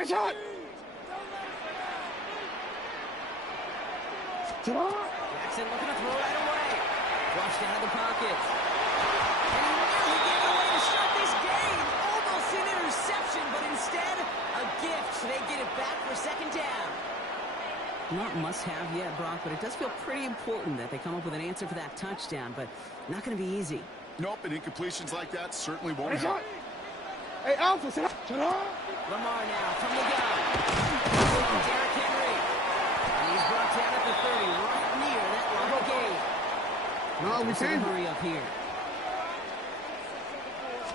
shot. Jackson looking to throw right away. Flushed out of the pocket. And he nearly gave it away to start this game. Almost an interception, but instead, a gift. They get it back for second down. Not must-have yet, Brock, but it does feel pretty important that they come up with an answer for that touchdown, but not going to be easy. Nope, and incompletions like that certainly won't help. Hey, Alpha, shut up. Lamar now from the gun. Derrick Henry. And he's brought down at the 30, right near that line of game. No, we can't hurry up here.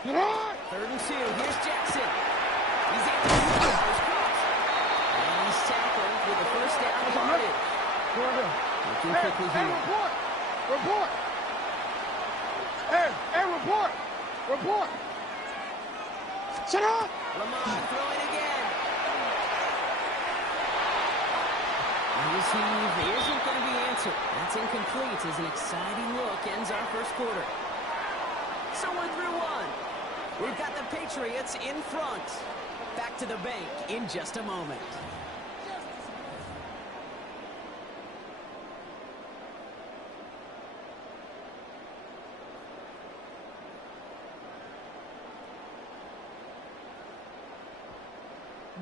3rd and 2. Here's Jackson. He's able to move the first cross. And he's tackled with the first down. Looking quickly here. Report. Hey, report. Shut up. Lamar throwing again. Receive isn't going to be answered. That's incomplete as an exciting look ends our first quarter. So we're through one. We've got the Patriots in front. Back to the bank in just a moment.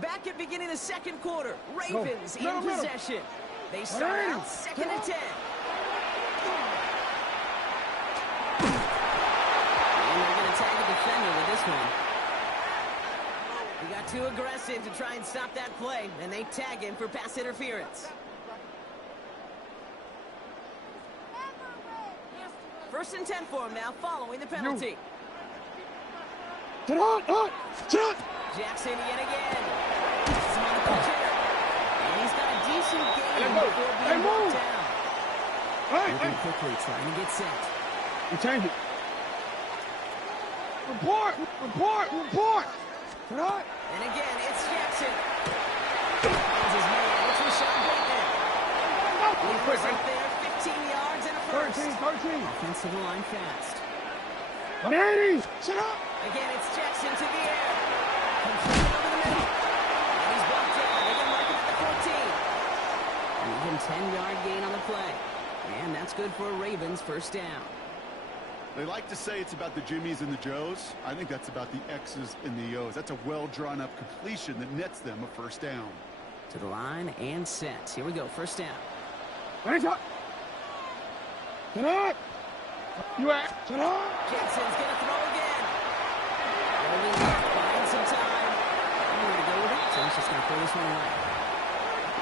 Back at beginning the second quarter. Ravens in possession. They start out 2nd and 10. And they're going to tag a defender with this one. He got too aggressive to try and stop that play, and they tag him for pass interference. 1st and 10 for him now, following the penalty. Jackson yet again. And he's got a decent game before being knocked down. Moving quickly, trying to get set. You change it. Report. And again, it's Jackson. Finds his man, which was Sean Bateman. He was up there, 15 yards and a first. 13. Offensive line fast. 180. Shut up. Again, it's Jackson to the air. Completed over the middle. And he's brought down. They're going to mark him at the 14. An even 10-yard gain on the play. And that's good for a Ravens first down. They like to say it's about the Jimmies and the Joes. I think that's about the X's and the O's. That's a well-drawn-up completion that nets them a first down. To the line and set. Here we go, first down. Shut up. Shut up. Jackson's going to throw again. Rolling left, buying some time. I'm going to go with it, so he's just going to throw this one away.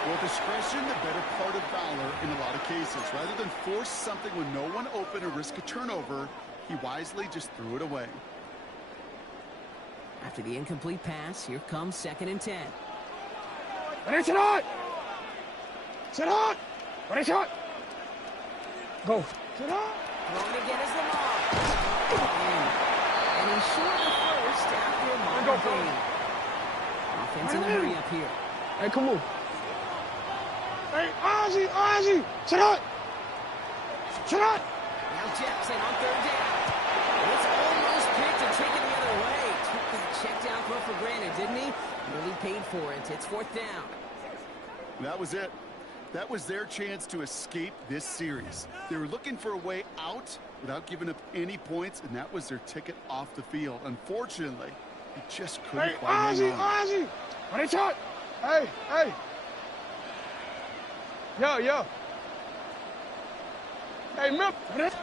Well, discretion, the better part of valor in a lot of cases. Rather than force something with no one open or risk a turnover, he wisely just threw it away. After the incomplete pass, here comes 2nd and 10. Shut up. Go. Shut up. Throwing again is Lamar. And he's short of first after a minor gain. Offense in the hurry up here. Hey, come on. Hey, Ozzy. Shut up. Now Jackson on 3rd down. It's almost picked and taken the other way. Took that check down throw for granted, didn't he? Really paid for it. It's 4th down. That was it. That was their chance to escape this series. They were looking for a way out without giving up any points, and that was their ticket off the field. Unfortunately, he just couldn't quite hang on. Ozzy. Hey. Yo. Hey, Mip. Jackson's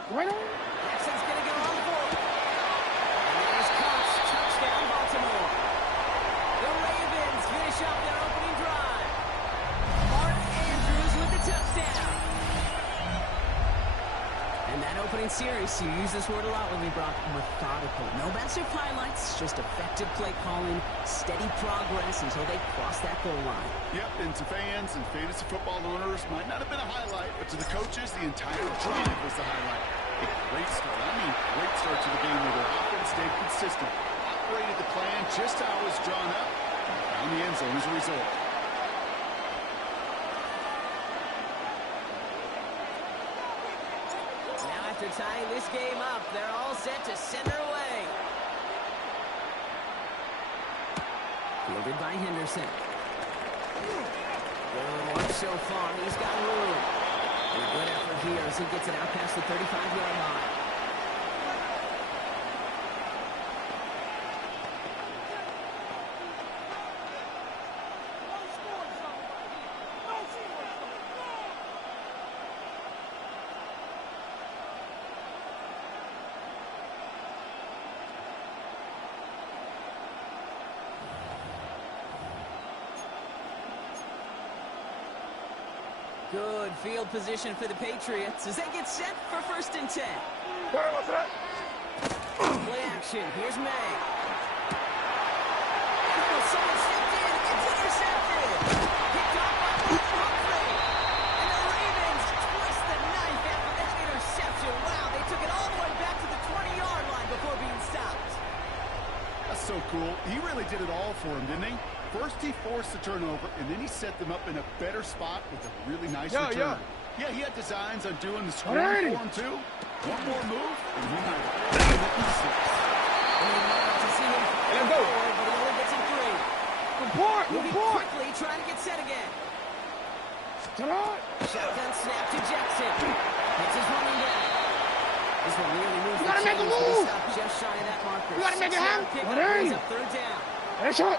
going to go on for it. And there's Cox. Touchdown, Baltimore. The Ravens finish up their opening drive. Mark Andrews with the touchdown. And that opening series, you use this word a lot with me, Brock, methodical. No massive highlights, just effective play calling, steady progress until they cross that goal line. Yep, and to fans and fantasy football owners, might not have been a highlight, but to the coaches, the entire drive was the highlight. A great start. Great start to the game where their offense stayed consistent, operated the plan just how it was drawn up, and found the end zone as a result. After tying this game up, they're all set to send her away. Fielded by Henderson. Good work so far. He's got room. A good effort here as he gets it out past the 35-yard line. Good field position for the Patriots as they get set for 1st and 10. Play action. Here's May. Oh, someone stepped in. It's intercepted. Picked off by Humphrey. And the Ravens twist the knife after that interception. Wow, they took it all the way back to the 20-yard line before being stopped. That's so cool. He really did it all for him, didn't he? First, he forced the turnover, and then he set them up in a better spot with a really nice return. Yeah, he had designs on doing the scoring for him, too. One more move, and he might have been at 6. To see him Let him go. forward, but he only gets in 3. Report! Moving Report! quickly, trying to get set again. Tonight! Shotgun snap to Jackson. Hits his running back. This one nearly moves You gotta the make a chains, but he move. stopped just shy of that marker. You gotta make it 6-yard happen. pickup, What are brings you? up 3rd down. Hey, shot!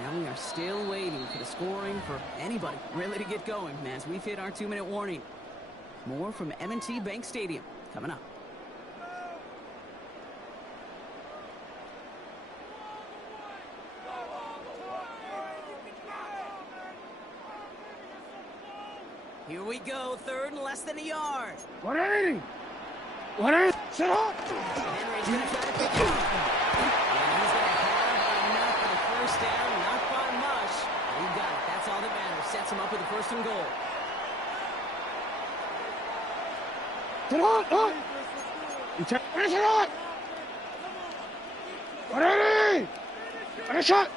Now we are still waiting for the scoring for anybody really to get going as we've hit our 2-minute warning. More from M&T Bank Stadium coming up. Here we go, 3rd and less than a yard. 180! 180! Sit up! Henry's going to try to pick it up. And he's going to have enough for the 1st down, not by much. He got it. That's all that matters. Sets him up with the 1st and goal. Sit up! Up! You take it up! 180! And a shot!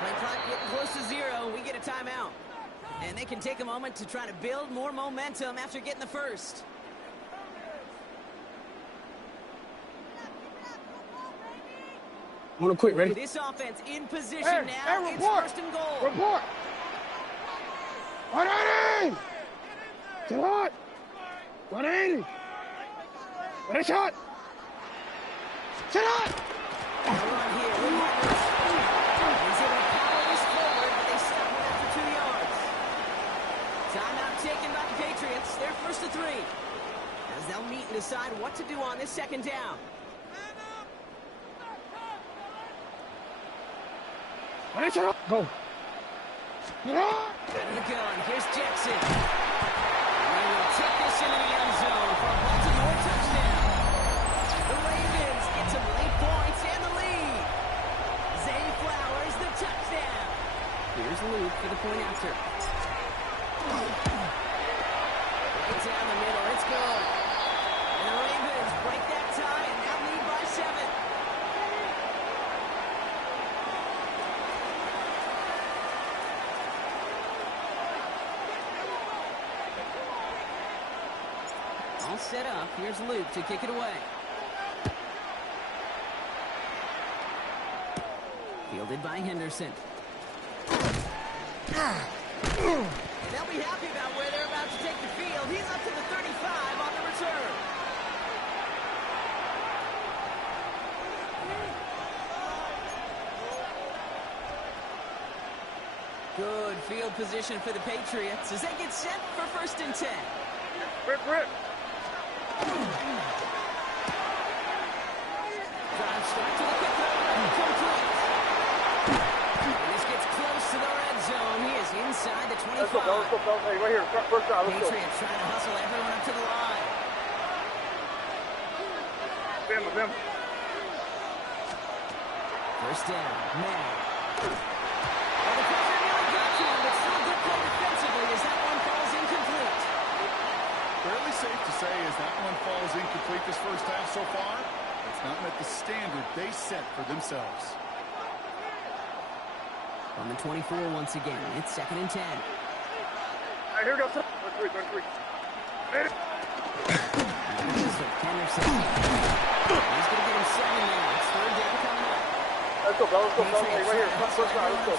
Play clock getting close to 0. We get a timeout. And they can take a moment to try to build more momentum after getting the 1st. I want to quit, ready? This offense in position Hey, now. hey, It's report. 1st and goal. Report! 180! Sit up! 180! And a shot! Sit up! A run here with Marcus. He's able to power this forward, but they stop him after 2 yards. Timeout taken by the Patriots. They're 1st and 3. As they'll meet and decide what to do on this 2nd down. And a shot! Go! Sit up! Out of the gun. Here's Jackson. And they will tip this into the end zone for a Baltimore touchdown. The Ravens get some late points and the lead. Zay Flowers, the touchdown. Here's Luke for the point after. It's down the middle. It's good. And the Ravens break that tie and now lead by 7. All set up. Here's Luke to kick it away. Fielded by Henderson. And they'll be happy about where they're about to take the field. He's up to the 35 on the return. Good field position for the Patriots as they get set for 1st and 10. Rip, rip! Drive start to the quick throw. Complete. And this gets close to the red zone. He is inside the 25. Let's go, fellas. Hey, right here. First down. Let's go. Patriots trying to hustle everyone up to the line. Bam. 1st down. Man. Well, the pressure nearly got to him, but still a good play defensively as that one falls incomplete. Fairly safe to say as that one falls incomplete this 1st half so far, it's not met the standard they set for themselves. On the 24 once again. It's 2nd and 10. All right, here we go. 1-3. Henderson. He's going to get him 7 now. It's 3rd down coming up. Let's go, bro. Let's go, bro. Hey, right here. First round. Let's go.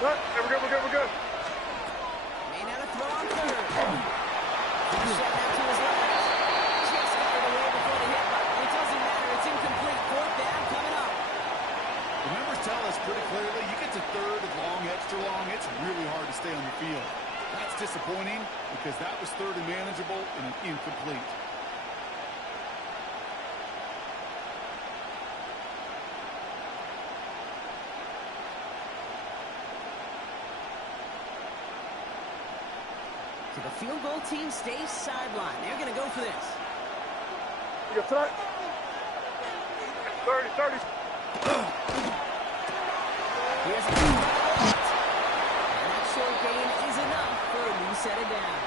Cut. Hey, we're good. May not have thrown on 3rd. Shot out to his left. Just got it away before the hit button. It doesn't matter. It's incomplete. 4th down coming up. The numbers tell us pretty clearly, you get to 3rd and long, extra long, it's really hard to stay on the field. That's disappointing because that was 3rd and manageable and an incomplete. So the field goal team stays sideline. They're going to go for this. You got that? 30. Here's a and that short gain is enough for a new set of downs.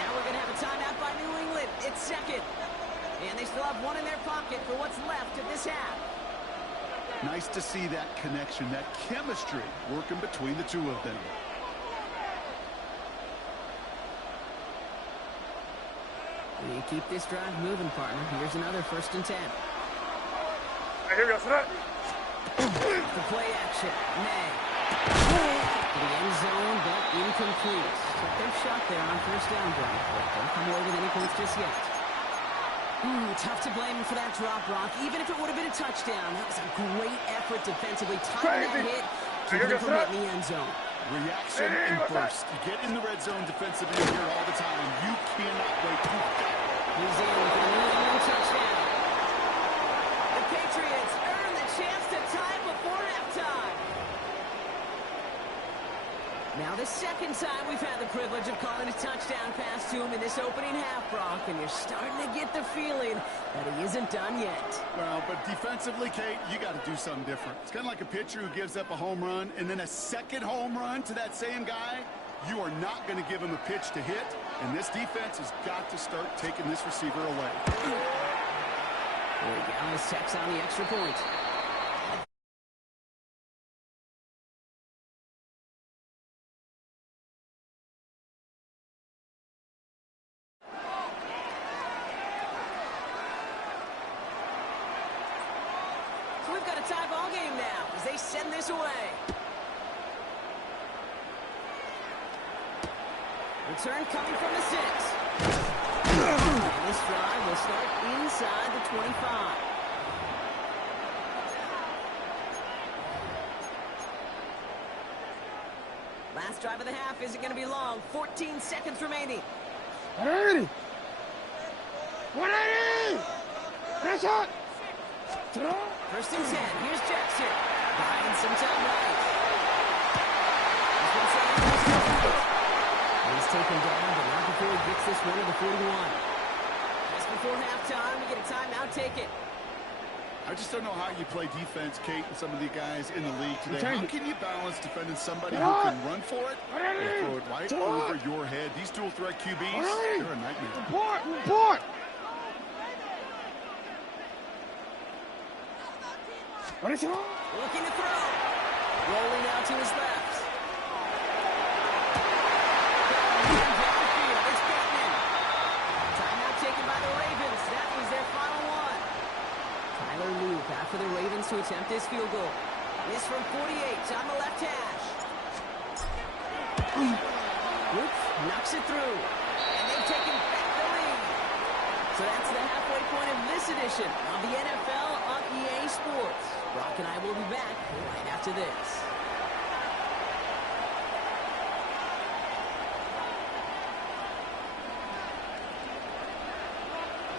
Now we're going to have a timeout by New England. It's 2nd. And they still have 1 in their pocket for what's left of this half. Nice to see that connection, that chemistry working between the two of them. You keep this drive moving, partner. Here's another 1st and 10. Hey, here we go. Set The play action. May. To the end zone, but incomplete. Took their shot there on 1st down, Brock, but don't come away with any points just yet. Tough to blame him for that drop, Brock. Even if it would have been a touchdown, that was a great effort defensively. Timing that hit, keeping it from hitting the end zone. Reaction and burst. You get in the red zone defensively here all the time. You cannot wait. He's in for the New England touchdown. The Patriots earn the chance to tie before halftime. Now the 2nd time we've had the privilege of calling a touchdown pass to him in this opening half, Brock, and you're starting to get the feeling that he isn't done yet. Well, but defensively, Kate, you got to do something different. It's kind of like a pitcher who gives up a home run and then a 2nd home run to that same guy. You are not going to give him a pitch to hit, and this defense has got to start taking this receiver away. There Dallas tacks on the extra point. So we've got a tie ball game now as they send this away. Return coming from the 6. And this drive will start inside the 25. Last drive of the half isn't going to be long. 14 seconds remaining. 180. 180. That's it. 1st and 10. Here's Jackson. Buying some time right. This one's he's taken down, but not before he gets this one to the 41. Just before halftime, we get a timeout. Take it. I just don't know how you play defense, Kate, and some of the guys in the league today. How can you balance defending somebody who can run for it and throw it right over your head? These dual threat QBs, they're a nightmare. Report. Looking to throw. Rolling out to his left. It's Bateman. Timeout taken by the Ravens. That was their final one. Tyler Loop after the Ravens to attempt this field goal. This from 48 on the left hash. Loop knocks it through. And they've taken back the lead. So that's the halfway point of this edition of the NFL on EA Sports. Brock and I will be back right after this.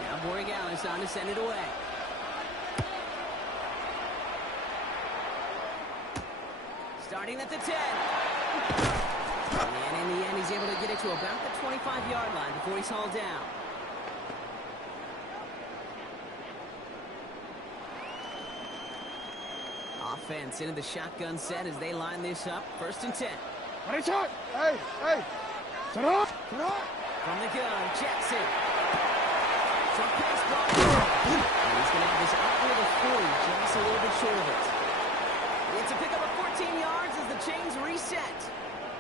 Now Borregale is on to send it away. Starting at the 10. And in the end, he's able to get it to about the 25-yard line before he's hauled down. Offense into the shotgun set as they line this up. 1st and 10. Hey. Set up. From the gun, Jackson. Short pass ball. And he's going to have this up near the 40, just a little bit short of it. It's a pickup of 14 yards as the chains reset.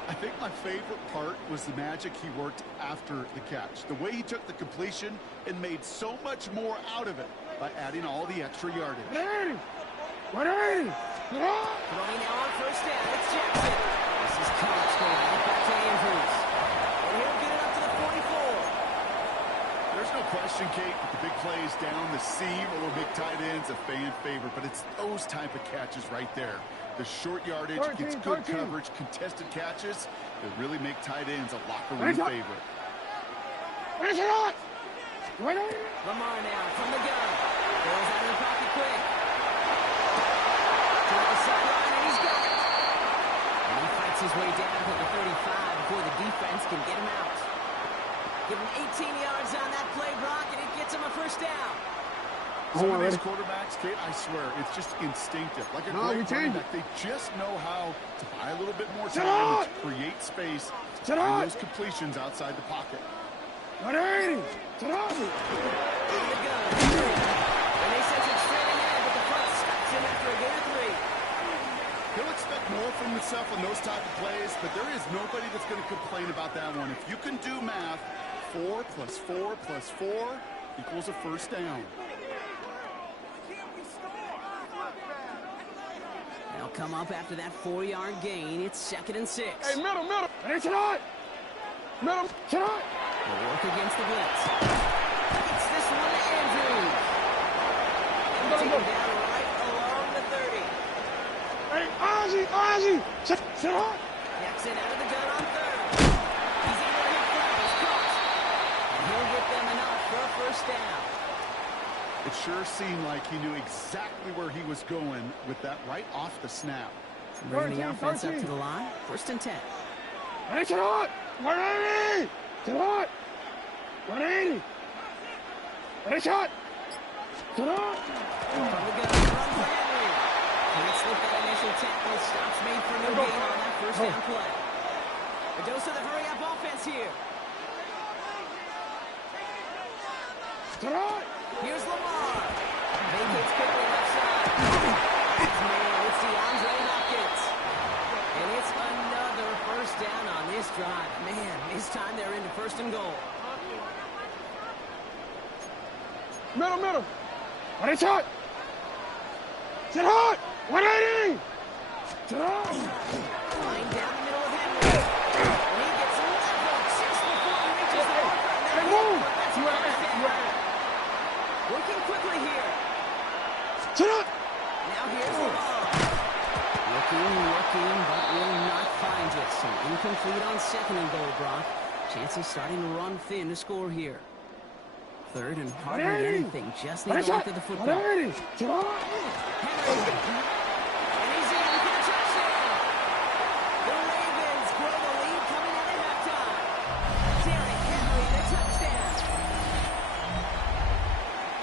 I think my favorite part was the magic he worked after the catch. The way he took the completion and made so much more out of it by adding all the extra yardage. Throwing now on first down. It's Jackson. This is Cox going right back to Andrews. And he'll get it up to the 44. There's no question, Kate, that the big plays down the seam will make tight ends a fan favorite, but it's those type of catches right there. The short yardage, gets good coverage, contested catches that really make tight ends a locker room favorite. Lamar now from the gun. Goes out of the pocket quick. To the sideline, and he's got it. And he fights his way down to the 35 before the defense can get him out. Give him 18 yards on that play, Brock, and it gets him a first down. Some of these quarterbacks, Kate, I swear, it's just instinctive. Like a great quarterback, they just know how to buy a little bit more time and to create space and those completions outside the pocket. In the gun. And they sense it straight ahead, but the front stops him after a gain of 3. He'll expect more from himself on those type of plays, but there is nobody that's going to complain about that one. If you can do math, 4 plus 4 plus 4 equals a first down. They'll come up after that 4-yard gain. It's 2nd and 6. Hey, middle. It's not. Middle. They'll work against the blitz. It's this one to Andrews. And taken down right along the 30. Hey, Ozzy. Sit on. Jackson out of the gun on 3rd. He's able to hit flat. He's caught. And he'll get them enough for a first down. It sure seemed like he knew exactly where he was going with that right off the snap. Bringing the offense up to the line. 1st and 10. Hey, sit on. 180. Sit on. 180. Hey, shot. Sit on. From the gun, run for Henry. Can't slip that initial tackle. Stops made for no gain on that first down play. A dose of the hurry-up offense here. Sit on. Here's Lamar. Vacates quickly left side. It's DeAndre Hopkins. And it's another first down on this drive. Man, this time they're into 1st and goal. Middle. What is shot? Sit hot. 180. Sit on. Line down the middle of Henry. And he gets leveled just before he reaches the marker. Hey, move. Working quickly here. Sit up. Now here's Lamar. Looking, but will not find it. So incomplete on 2nd and goal, Brock. Chances starting to run thin to score here. 3rd and hardly anything. Just need to look at the football. Henry. And he's in for the touchdown. The Ravens grow the lead coming out at halftime. Derrick Henry, the touchdown.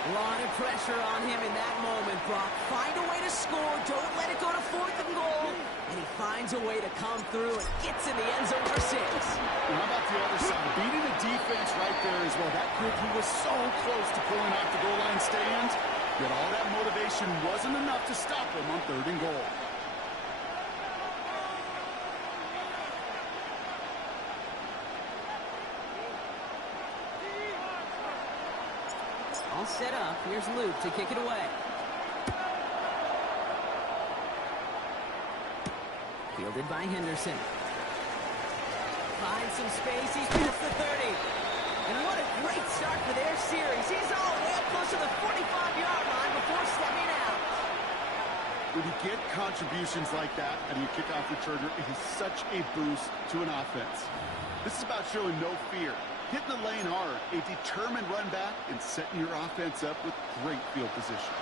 A lot of pressure on him in that moment, Brock. Find a way to score. Don't let it go to 4th and goal. And he finds a way to come through and gets in the end zone for 6. How about the other side? Beating the defense right there as well. That group who was so close to pulling off the goal line stand, yet all that motivation wasn't enough to stop them on 3rd and goal. All set up. Here's Luke to kick it away. Fielded by Henderson. Finds some space. He's past the 30. And what a great start for their series. He's all the way up close to the 45-yard line before stepping out. When you get contributions like that and you kick off returner, it is such a boost to an offense. This is about showing no fear, hitting the lane hard, a determined run back, and setting your offense up with great field position.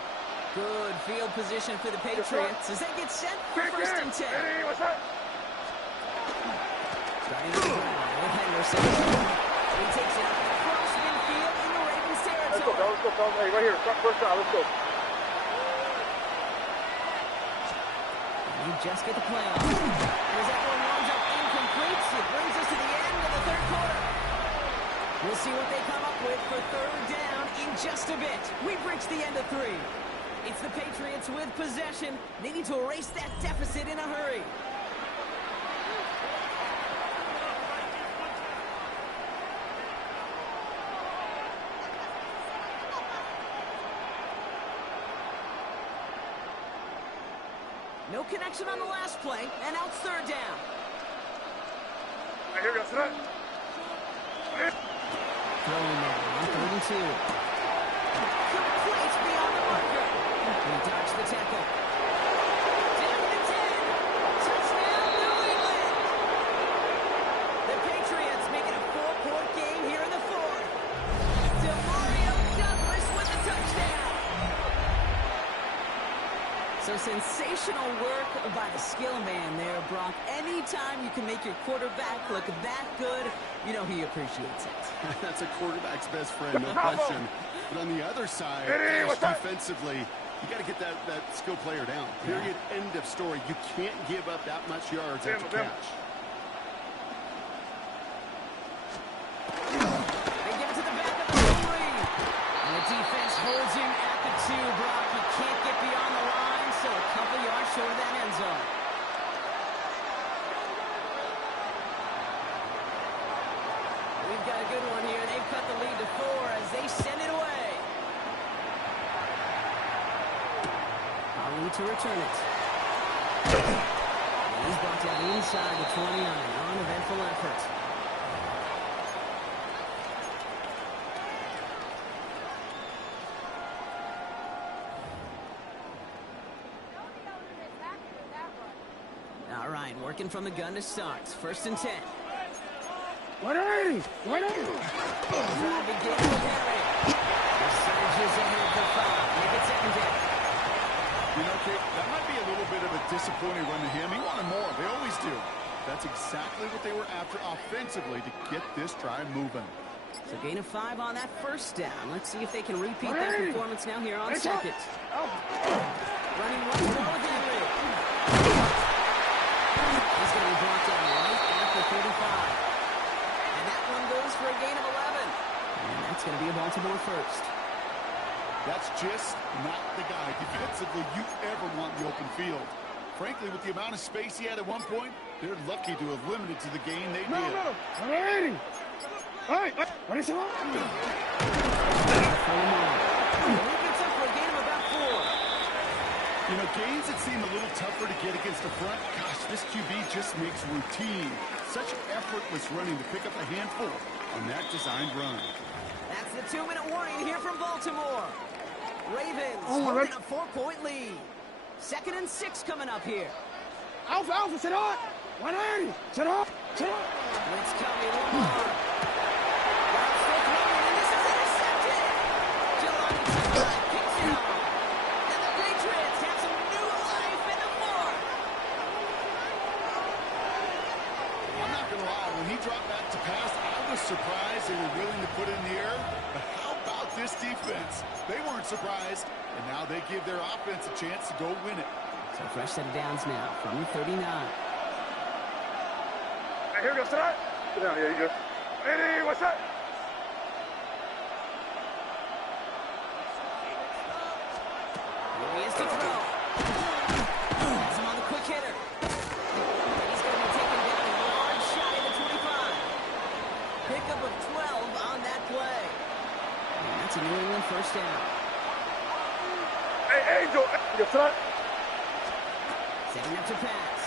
Good field position for the Patriots as they get set for 1st and 10. Hey, what's that? Starting on the ground with Henderson. He takes it up across midfield in the Ravens territory. Let's go, fellas. Hey, right here. First down. Let's go. You just get the play off. As that one winds up incomplete, it brings us to the end of the 3rd quarter. We'll see what they come up with for 3rd down in just a bit. We've reached the end of 3. It's the Patriots with possession. They need to erase that deficit in a hurry. No connection on the last play, and out third down. Right here, go set. Throwing there on 3rd and 2. Complete beyond the marker. He dodged the tackle. Down to 10. Touchdown, New England. The Patriots make it a 4-point game here in the 4th. DeMario Douglas with a touchdown. So sensational work by the skill man there, Brock. Anytime you can make your quarterback look that good, you know he appreciates it. That's a quarterback's best friend, no question. But on the other side, defensively, you got to get that skill player down. Period. End of story. You can't give up that much yards after catch. They give it to the back of the goalie. And the defense holds him at the 2, Brock. He can't get beyond the line, so a couple yards short of that end zone. We've got a good one here. They've cut the lead to 4 as they send it away. Ali to return it. And he's brought down inside the 20 on an uneventful effort. All right, working from the gun to start. 1st and 10. 180! 180! Drive begins with Henry. The surges ahead for 5. Make it 2nd down. You know, Kate, that might be a little bit of a disappointing run to him. He wanted more. They always do. That's exactly what they were after offensively to get this drive moving. So gain of 5 on that 1st down. Let's see if they can repeat that performance now here on 2nd. Running once more with Henry. He's going to be brought down right at the 35. And that one goes for a gain of 11. And that's going to be a Baltimore 1st. That's just not the guy defensively you ever want in the open field. Frankly, with the amount of space he had at one point, they're lucky to have limited to the gain they did. 180! Hey, what is it? It's up for a gain of about 4. You know, gains that seem a little tougher to get against the front. Gosh, this QB just makes routine. Such effortless running to pick up a handful on that designed run. That's the 2-minute warning here from Baltimore. Ravens holding a 4-point lead. 2nd and 6 coming up here. Alpha, sit up! 180! Sit up! Sit up! It's coming, Lamar. That's the throw, and this is intercepted. Jelani picks it up. And the Patriots have some new life in the 4th. I'm not going to lie, when he dropped back to pass, I was surprised they were willing to put it in the air. But how about this defense? They weren't surprised, and now they give their offense a chance to go win it. So fresh set of downs now from the 39. Hey, here we go, sit down. Sit down, yeah, you good. Hey, what's that? Here he is to throw. Has him on the quick hitter. He's going to be taken down a yard shy of the 25. Pickup of 12 on that play. And that's a New England 1st down. Hey, Angel, you sit down. Setting up to pass.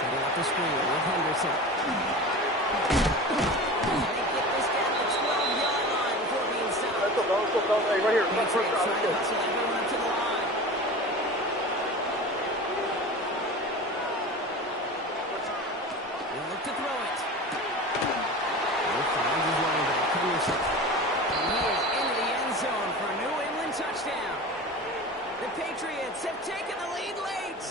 Setting up the screen with Henderson. They get this down to the 12-yard line before being stopped. Let's go. Hey, right here. Patriots trying to hustle everyone up to the line. They'll look to throw it. They'll find his running back, Henderson. And he is into the end zone for a New England touchdown. The Patriots have taken the lead late.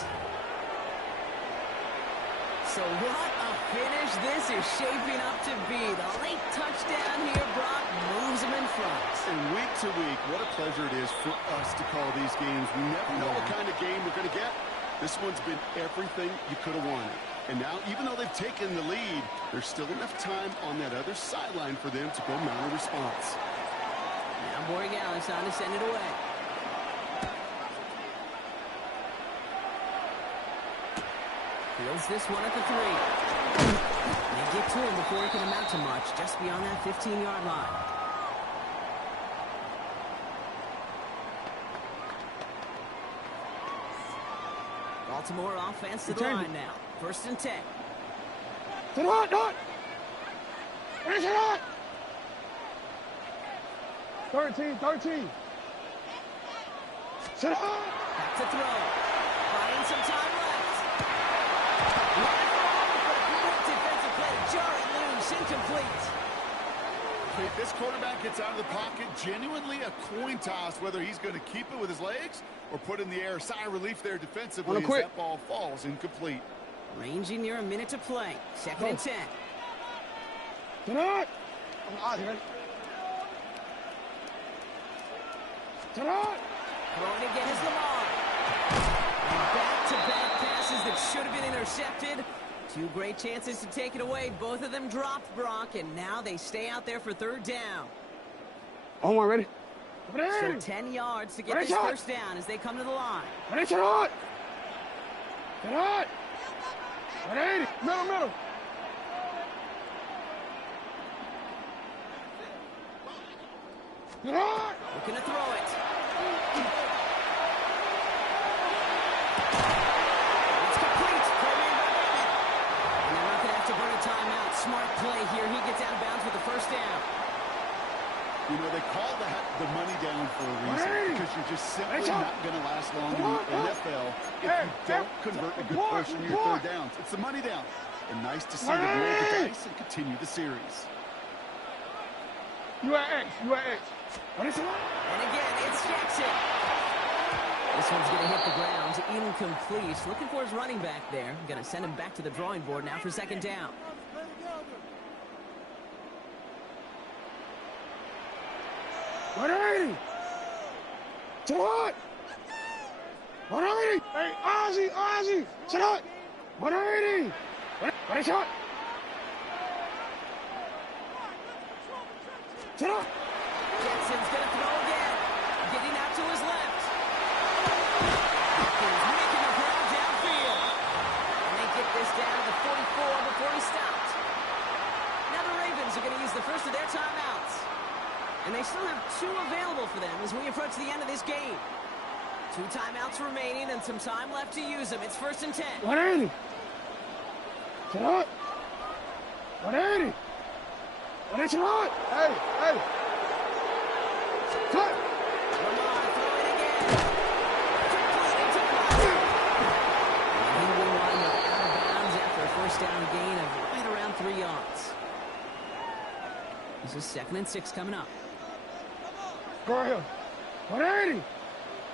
So what a finish this is shaping up to be. The late touchdown here, Brock, moves them in front. And week to week, what a pleasure it is for us to call these games. We never know what kind of game we're going to get. This one's been everything you could have wanted. And now, even though they've taken the lead, there's still enough time on that other sideline for them to go mount a response. Now Borregales on to send it away. Fields this one at the 3. They get to him before it can amount to much, just beyond that 15-yard line. Baltimore offense to the line now. 1st and 10. Sit hot, dot. Finish it hot. 13. Sit hot. Back to throw. Buying some time left. Defensive play. Jarring loose. Incomplete. If this quarterback gets out of the pocket, genuinely a coin toss whether he's going to keep it with his legs or put in the air. Sigh of relief there defensively as that ball falls incomplete. Ranging near a minute to play. 2nd and 10. Sit hot. I'm out here. Sit hot. Throwing again is Lamar. And back-to-back passes that should have been intercepted. 2 great chances to take it away. Both of them dropped, Brock, and now they stay out there for 3rd down. Oh, my, ready? So 10 yards to get this first down as they come to the line. Ready, sit hot. Sit hot. Ready, middle. Sit hot. Looking to throw it. It's complete. And they're not going to have to burn a timeout. Smart play here. He gets out of bounds with the first down. You know, they call that the money down for a reason because you're just simply not going to last long in the NFL if you don't convert a good portion of your 3rd downs. It's the money down. And nice to see them roll the dice and continue the series. You are X. And again, it's Jackson. This one's going to hit the ground. Incomplete. Looking for his running back there. Going to send him back to the drawing board now for 2nd down. Ready. Sit hot. 180. Hey, Ozzy. Sit hot. 180. Ready, shot. Sit hot. Jackson's going to throw again. Getting out to his left. He's making the ground downfield. And they get this down to the 44 before he stopped. Now the Ravens are going to use the first of their timeouts. And they still have 2 available for them as we approach the end of this game. 2 timeouts remaining and some time left to use them. It's 1st and 10. 180. Sit hot. 180. 180, sit hot. Hey. Cut. Lamar throwing again. And he will wind up out of bounds after a first down gain of right around 3 yards. This is 2nd and 6 coming up. Go right here. 180.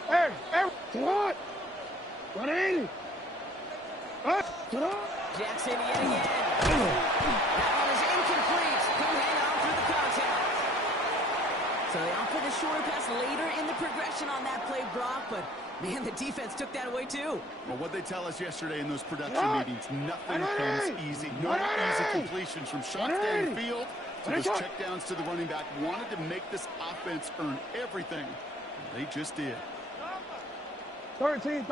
Hey, sit hot. 180. Sit hot. Jackson yet again. That one is incomplete. Couldn't hang on through the contact. So they offer the shorter pass later in the progression on that play, Brock, but man, the defense took that away too. Well, what they tell us yesterday in those production meetings, nothing comes easy. No easy completions from shots downfield to those checkdowns to the running back. Wanted to make this offense earn everything. They just did. 13.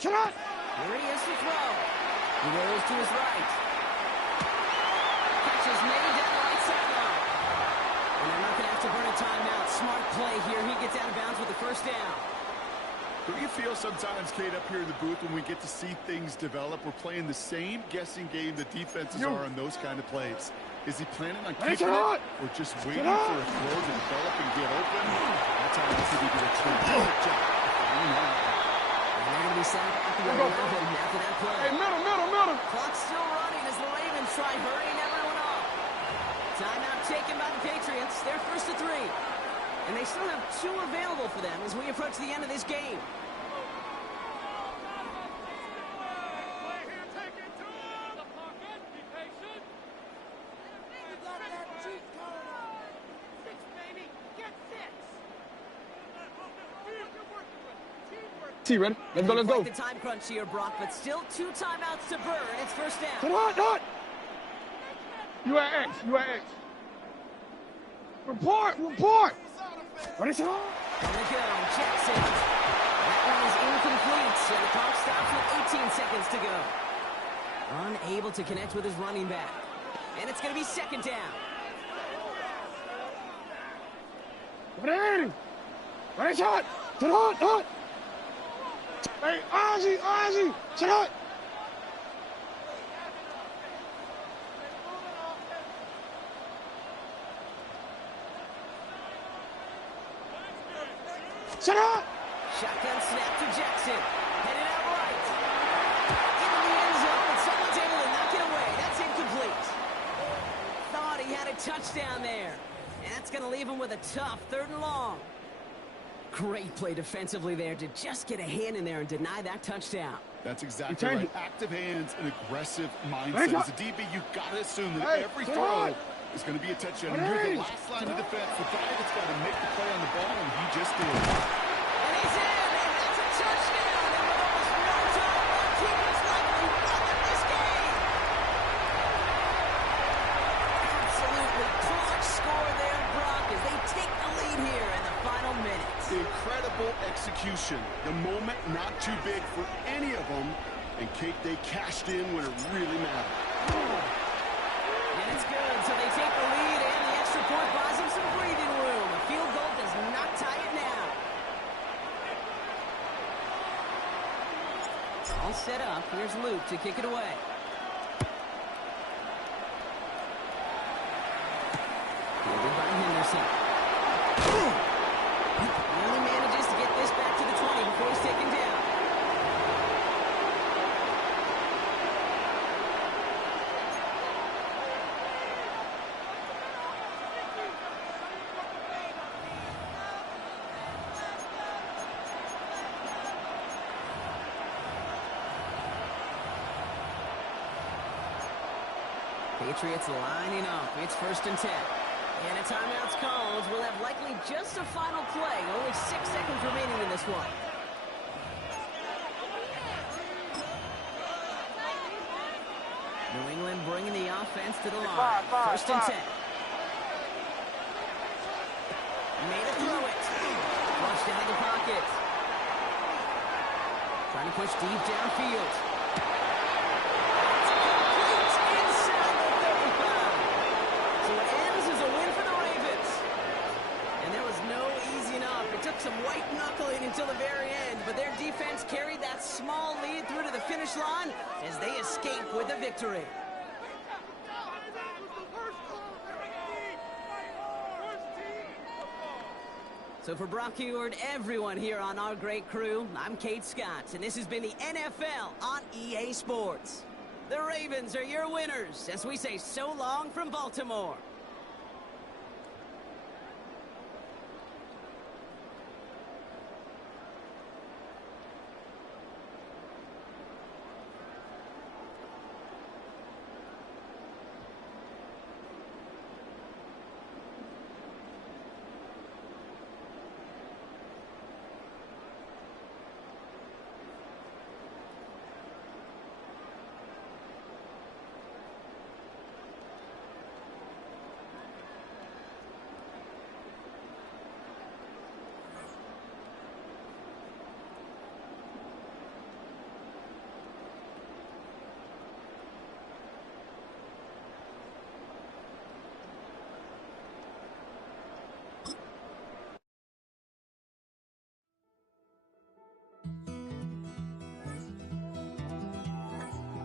Shut up. Here he is to throw. He rolls to his right. Catch is made down the right sideline. And they're not going to have to burn a timeout. Smart play here. He gets out of bounds with the first down. Do you feel sometimes, Kate, up here in the booth when we get to see things develop, we're playing the same guessing game the defenses are on those kind of plays? Is he planning on keeping it or just waiting for a throw to develop and get open? That's how he did a terrific job. And they're going to be sent at the 11 after that play. Hey, middle. Clock's still running as the Ravens try hurrying everyone up. Timeout taken by the Patriots. They're 1st to 3. And they still have 2 available for them as we approach the end of this game. Ready? Let's go. The time crunch here, Brock, but still 2 timeouts to burn. It's first down. Sit hot. You at X. Report. Ready, sit hot. And they go. Jackson. That one is incomplete. So the clock stops able to connect with his running back. And it's going to be second down. Ready? Ready, shot! To the hot! Hey, Ozzy! To the hot! Shut up! Shotgun snap to Jackson. Headed out right. Into the end zone, and someone's able to knock it away. That's incomplete. Thought he had a touchdown there. And that's going to leave him with a tough 3rd and long. Great play defensively there to just get a hand in there and deny that touchdown. That's exactly right. Active hands and aggressive mindset. As a DB, you've got to assume that every throw is going to be a touchdown. And you're the last line of defense, the guy that's got to make the play on the ball, and he just did. And he's in, and that's a touchdown. And with almost no time left, he most likely won this game. Absolutely clutch score there, Brock, as they take the lead here in the final minutes. Incredible execution. The moment not too big for any of them, and Kate, they cashed in when it really mattered. And it's good, so they take the lead, and the extra point buys them some breathing room. A field goal does not tie it now. All set up. Here's Luke to kick it away. Fielded by Henderson. He only manages to get this back to the 20 before he's taken down. Patriots lining up. It's 1st and 10. And a timeout's called. We'll have likely just a final play. Only 6 seconds remaining in this one. New England bringing the offense to the line. 1st and 10. Made it through it. Flushed out of the pocket. Trying to push deep downfield. Some white knuckling until the very end, but their defense carried that small lead through to the finish line as they escape with a victory. So for Brock Heward, everyone here on our great crew, I'm Kate Scott, and this has been the NFL on EA Sports. The Ravens are your winners as we say so long from Baltimore.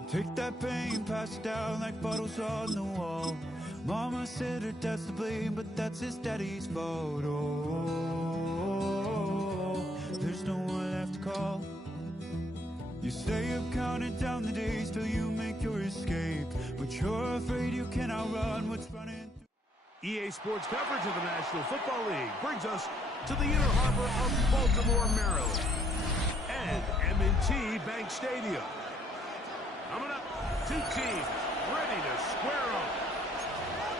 Take that pain, pass it down like bottles on the wall. Mama said her dad's to blame, but that's his daddy's fault. Oh, there's no one left to call. You stay up counting down the days till you make your escape, but you're afraid you cannot run what's running. EA Sports coverage of the National Football League brings us to the inner harbor of Baltimore, Maryland, and M&T Bank Stadium. Coming up, two teams ready to square up.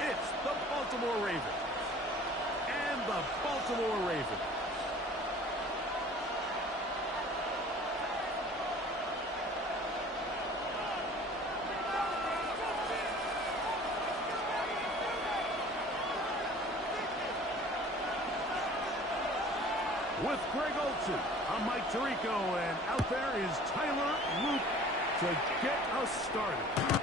It's the Baltimore Ravens and the Baltimore Ravens. With Greg Olsen, I'm Mike Tirico, and out there is Tyler Luke to get us started.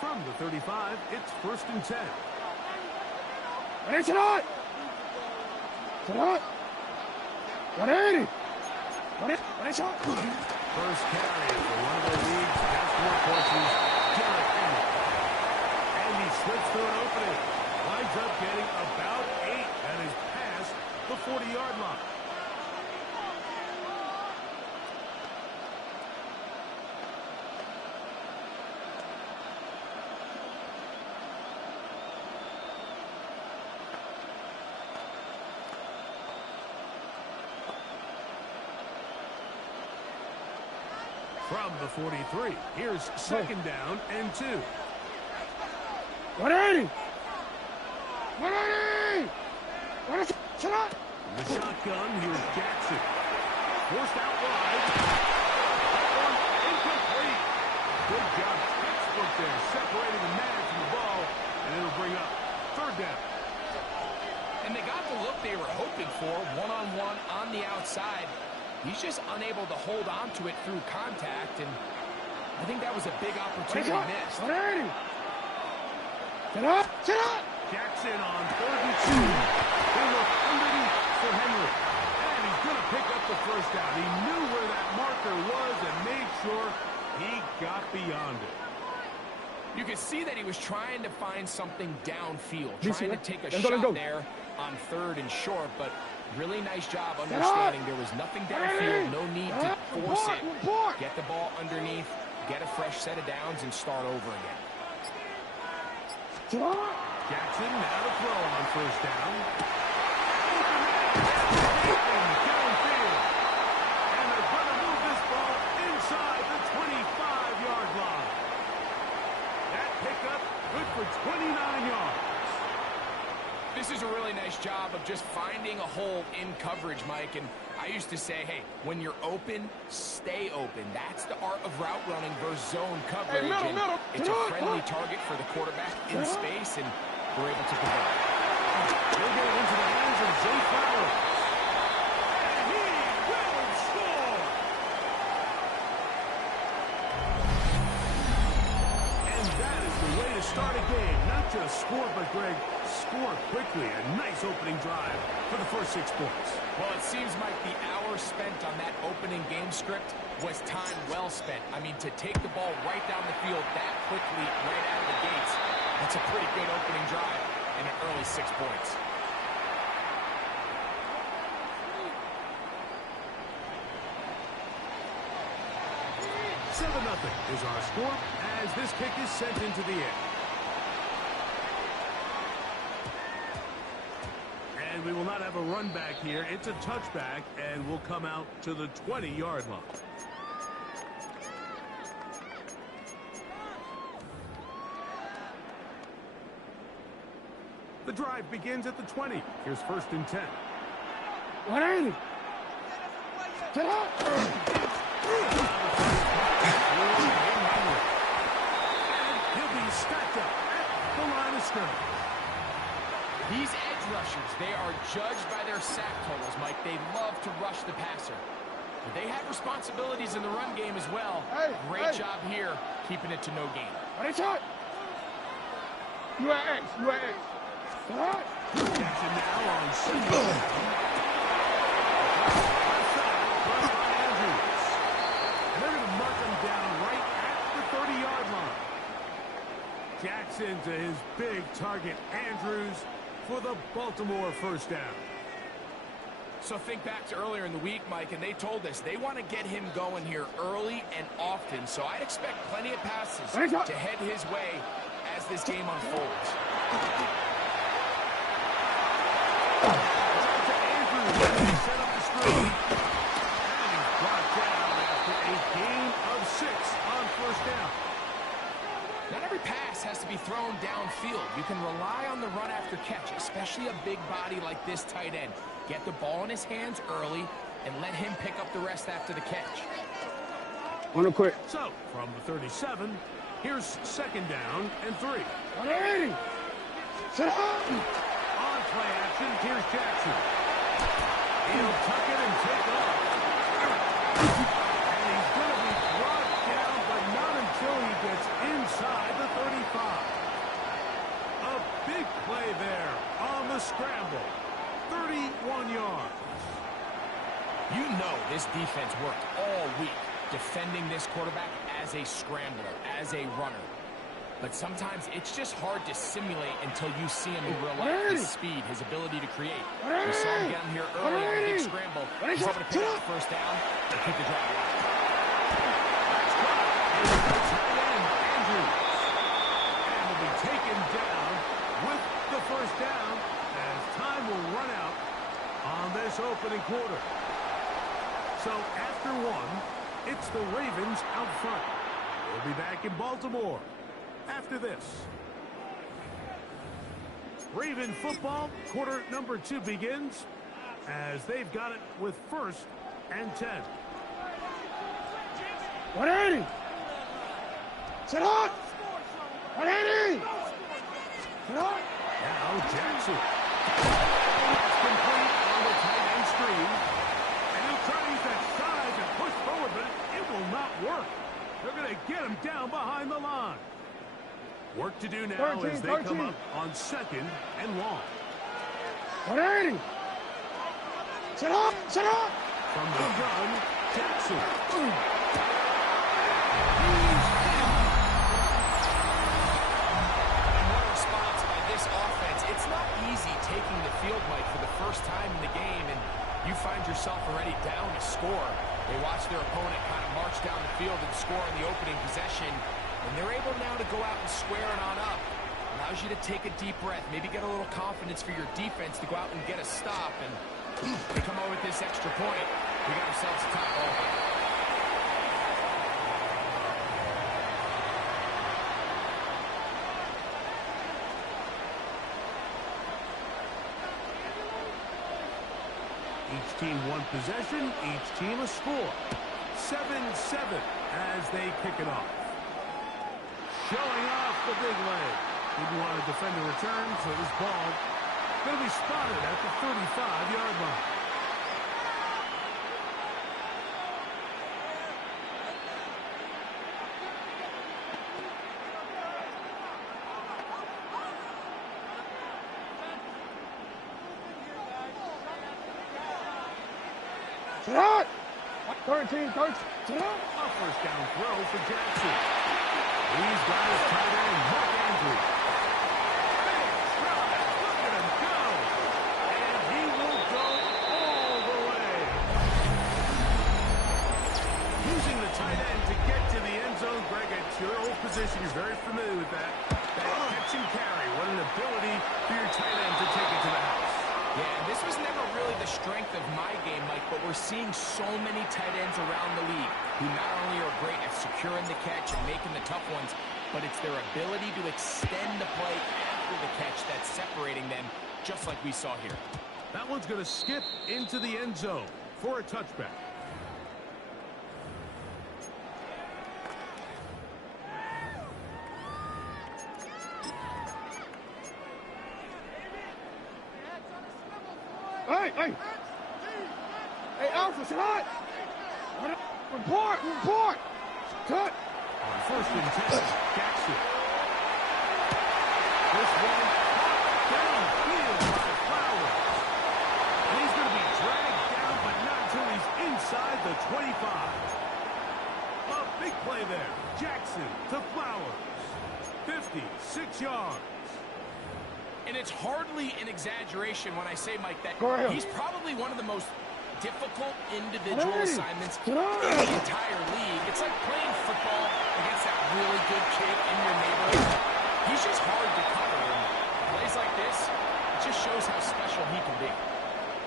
From the 35, it's 1st and 10. Ready, sit on! Sit on! Ready! Ready, shot! First carry for one of the league's best workhorses, Derrick Henry. And he slips through an opening. Winds up getting about 8 and is past the 40-yard line. From the 43, here's 2nd down and 2. 180! 180! Shut up! The shotgun, here's Jackson. Forced out wide. That one incomplete. Good job, textbook there, separating the man from the ball, and it'll bring up 3rd down. And they got the look they were hoping for, one-on-one on the outside. He's just unable to hold on to it through contact, and I think that was a big opportunity missed. 180! Sit up! Sit up! Jackson on 3rd and 2. They look underneath for Henry. And he's going to pick up the 1st down. He knew where that marker was and made sure he got beyond it. You could see that he was trying to find something downfield, trying to take a shot there on 3rd and short, but really nice job understanding there was nothing downfield, no need to force it. Get the ball underneath, get a fresh set of downs, and start over again. Jackson now to throw on 1st down. Downfield. And they're going to move this ball inside the 25-yard line. That pickup good for 29 yards. This is a really nice job of just finding a hole in coverage, Mike. And I used to say, hey, when you're open, stay open. That's the art of route running versus zone coverage. And it's a friendly target for the quarterback in space, and we're able to convert. They'll get it into the hands of Zay Flowers. And he will score! And that is the way to start a game. Not just score, but, Greg, score quickly. A nice opening drive for the first 6 points. Well, it seems like the hour spent on that opening game script was time well spent. I mean, to take the ball right down the field that quickly right out of the gates, that's a pretty good opening drive and an early 6 points. Nothing is our score as this kick is sent into the air. And we will not have a run back here. It's a touchback, and we'll come out to the 20-yard line. The drive begins at the 20. Here's 1st and 10. 180! Sit up! He'll be stacked up at the line of scrimmage. These edge rushers, they are judged by their sack totals, Mike. They love to rush the passer. But they have responsibilities in the run game as well. Great job here, keeping it to no gain. Ready, shot! You are X. Jackson now on 2nd down. And they're going to mark him down right at the 30-yard line. Jackson to his big target, Andrews, for the Baltimore 1st down. So think back to earlier in the week, Mike, and they told us they want to get him going here early and often. So I'd expect plenty of passes to head his way as this game unfolds. To Andrews, set up the screen. And he's brought down after a gain of 6 on 1st down. Not every pass has to be thrown downfield. You can rely on the run after catch, especially a big body like this tight end. Get the ball in his hands early and let him pick up the rest after the catch. On quick. So, from the 37, here's 2nd down and 3. 180! Sit up! On play action, here's Jackson. He'll tuck it and take off. And he's going to be brought down, but not until he gets inside the 35. this defense worked all week defending this quarterback as a scrambler, as a runner. But sometimes it's just hard to simulate until you see him in real life. His speed, his ability to create. We saw him down here early on a big scramble. He's able to pick up the first down and keep the drive alive. Tight end, Andrews. And will be taken down with the first down as time will run out on this opening quarter. So after one, it's the Ravens out front. We'll be back in Baltimore after this. Raven football, quarter number 2 begins as they've got it with 1st and 10. 180. Sit on. 180. Sit on. Now Jackson. That's complete on the tight end screen. And he'll try to use that size and push forward, but it will not work. They're going to get him down behind the line. Work to do now 13, as they come up on 2nd and long. 180. Sit up. Sit up. From the gun, Jackson. What a response by this offense. It's not easy taking the field, Mike, for the first time in the game, and you find yourself already down a score. They watch their opponent kind of march down the field and score in the opening possession, and they're able now to go out and square it on up. Allows you to take a deep breath, maybe get a little confidence for your defense to go out and get a stop, and they come over with this extra point. We got ourselves a tie ball. Each team one possession, each team a score. 7-7 as they kick it off. Showing off the big leg. Didn't want to defend the return, so this ball going to be spotted at the 35-yard line. Sit out. 13. Sit out. A first down throw for Jackson. He's got his tight end, Mark Andrews. Big stride. Look at him go. And he will go all the way. Using the tight end to get to the end zone. Greg, at your old position, you're very familiar with that. That catch and carry. What an ability for your tight end to take it to the house. Yeah, and this was never really the strength of my game, Mike, but we're seeing so many tight ends around the league who not only are great at securing the catch and making the tough ones, but it's their ability to extend the play after the catch that's separating them, just like we saw here. That one's going to skip into the end zone for a touchback. Hey. Hey, Alpha, sit out. Report. Cut. On 1st and 10, Jackson. This one downfield by Flowers. And he's going to be dragged down, but not until he's inside the 25. A big play there. Jackson to Flowers. 56 yards. And it's hardly an exaggeration when I say, Mike, that he's probably one of the most difficult individual assignments in the entire league. It's like playing football against that really good kid in your neighborhood. He's just hard to cover. And plays like this, it just shows how special he can be.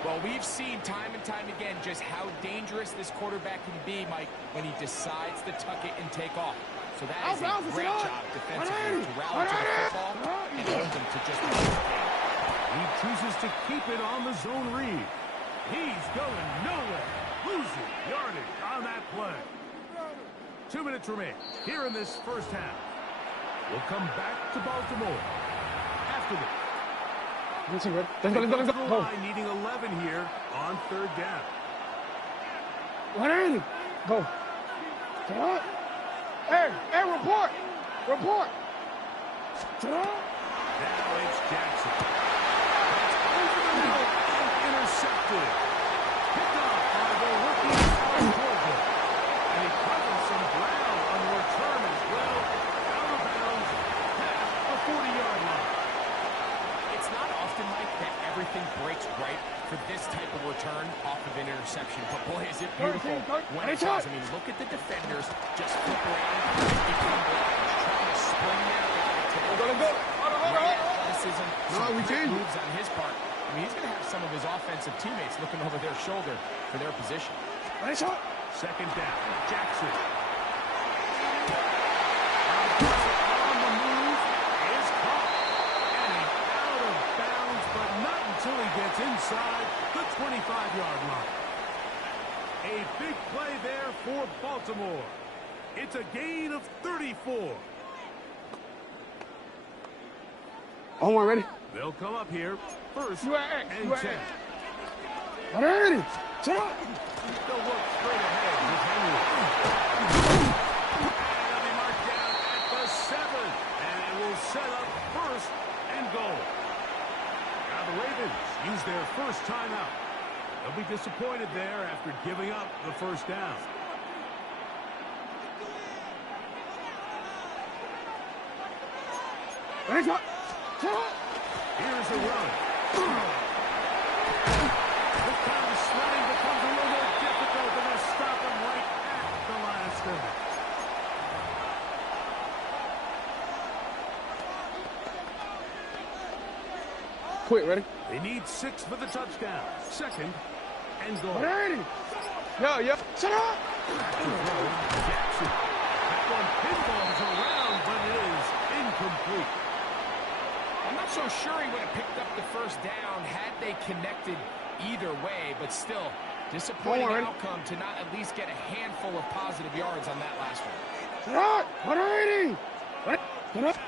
Well, we've seen time and time again just how dangerous this quarterback can be, Mike, when he decides to tuck it and take off. So that is a great job defensively to rally to the football and hold them to just a game. He chooses to keep it on the zone read. He's going nowhere. Losing yardage on that play. 2 minutes remain here in this first half. We'll come back to Baltimore after this. Let's go. Line needing 11 here on 3rd down. 180. Go. Sit out. Hey, report. Sit out. Now it's Jackson. That's over the middle and intercepted. Picked off by the rookie everything breaks right for this type of return off of an interception. But boy, is it beautiful when it does. I mean, look at the defenders just flip around, become trying to spring their guy to great athleticism, some great moves on his part. I mean, he's going to have some of his offensive teammates looking over their shoulder for their position. Second down, Jackson. On the move is caught. And he's out of bounds, but not until he gets inside the 25-yard line. A big play there for Baltimore. It's a gain of 34. Omar, ready? They'll come up here first You are X. and You are 10. X. Ready? Shut up. They'll work straight ahead with Henry. And they'll be marked down at the 7. And it will set up first and goal. Now the Ravens use their first timeout. They'll be disappointed there after giving up the first down. Ready? Shut up. Here's a run. This time the sliding becomes a little more difficult, and they'll stop him right at the last minute. Quick, ready? They need 6 for the touchdown. Second and goal. Ready? Yeah. Shut up. Jackson. That one pinballs around, but it is incomplete. I'm not so sure he would have picked up the first down had they connected either way, but still, disappointing outcome to not at least get a handful of positive yards on that last one. Shut up. Ready? Shut up.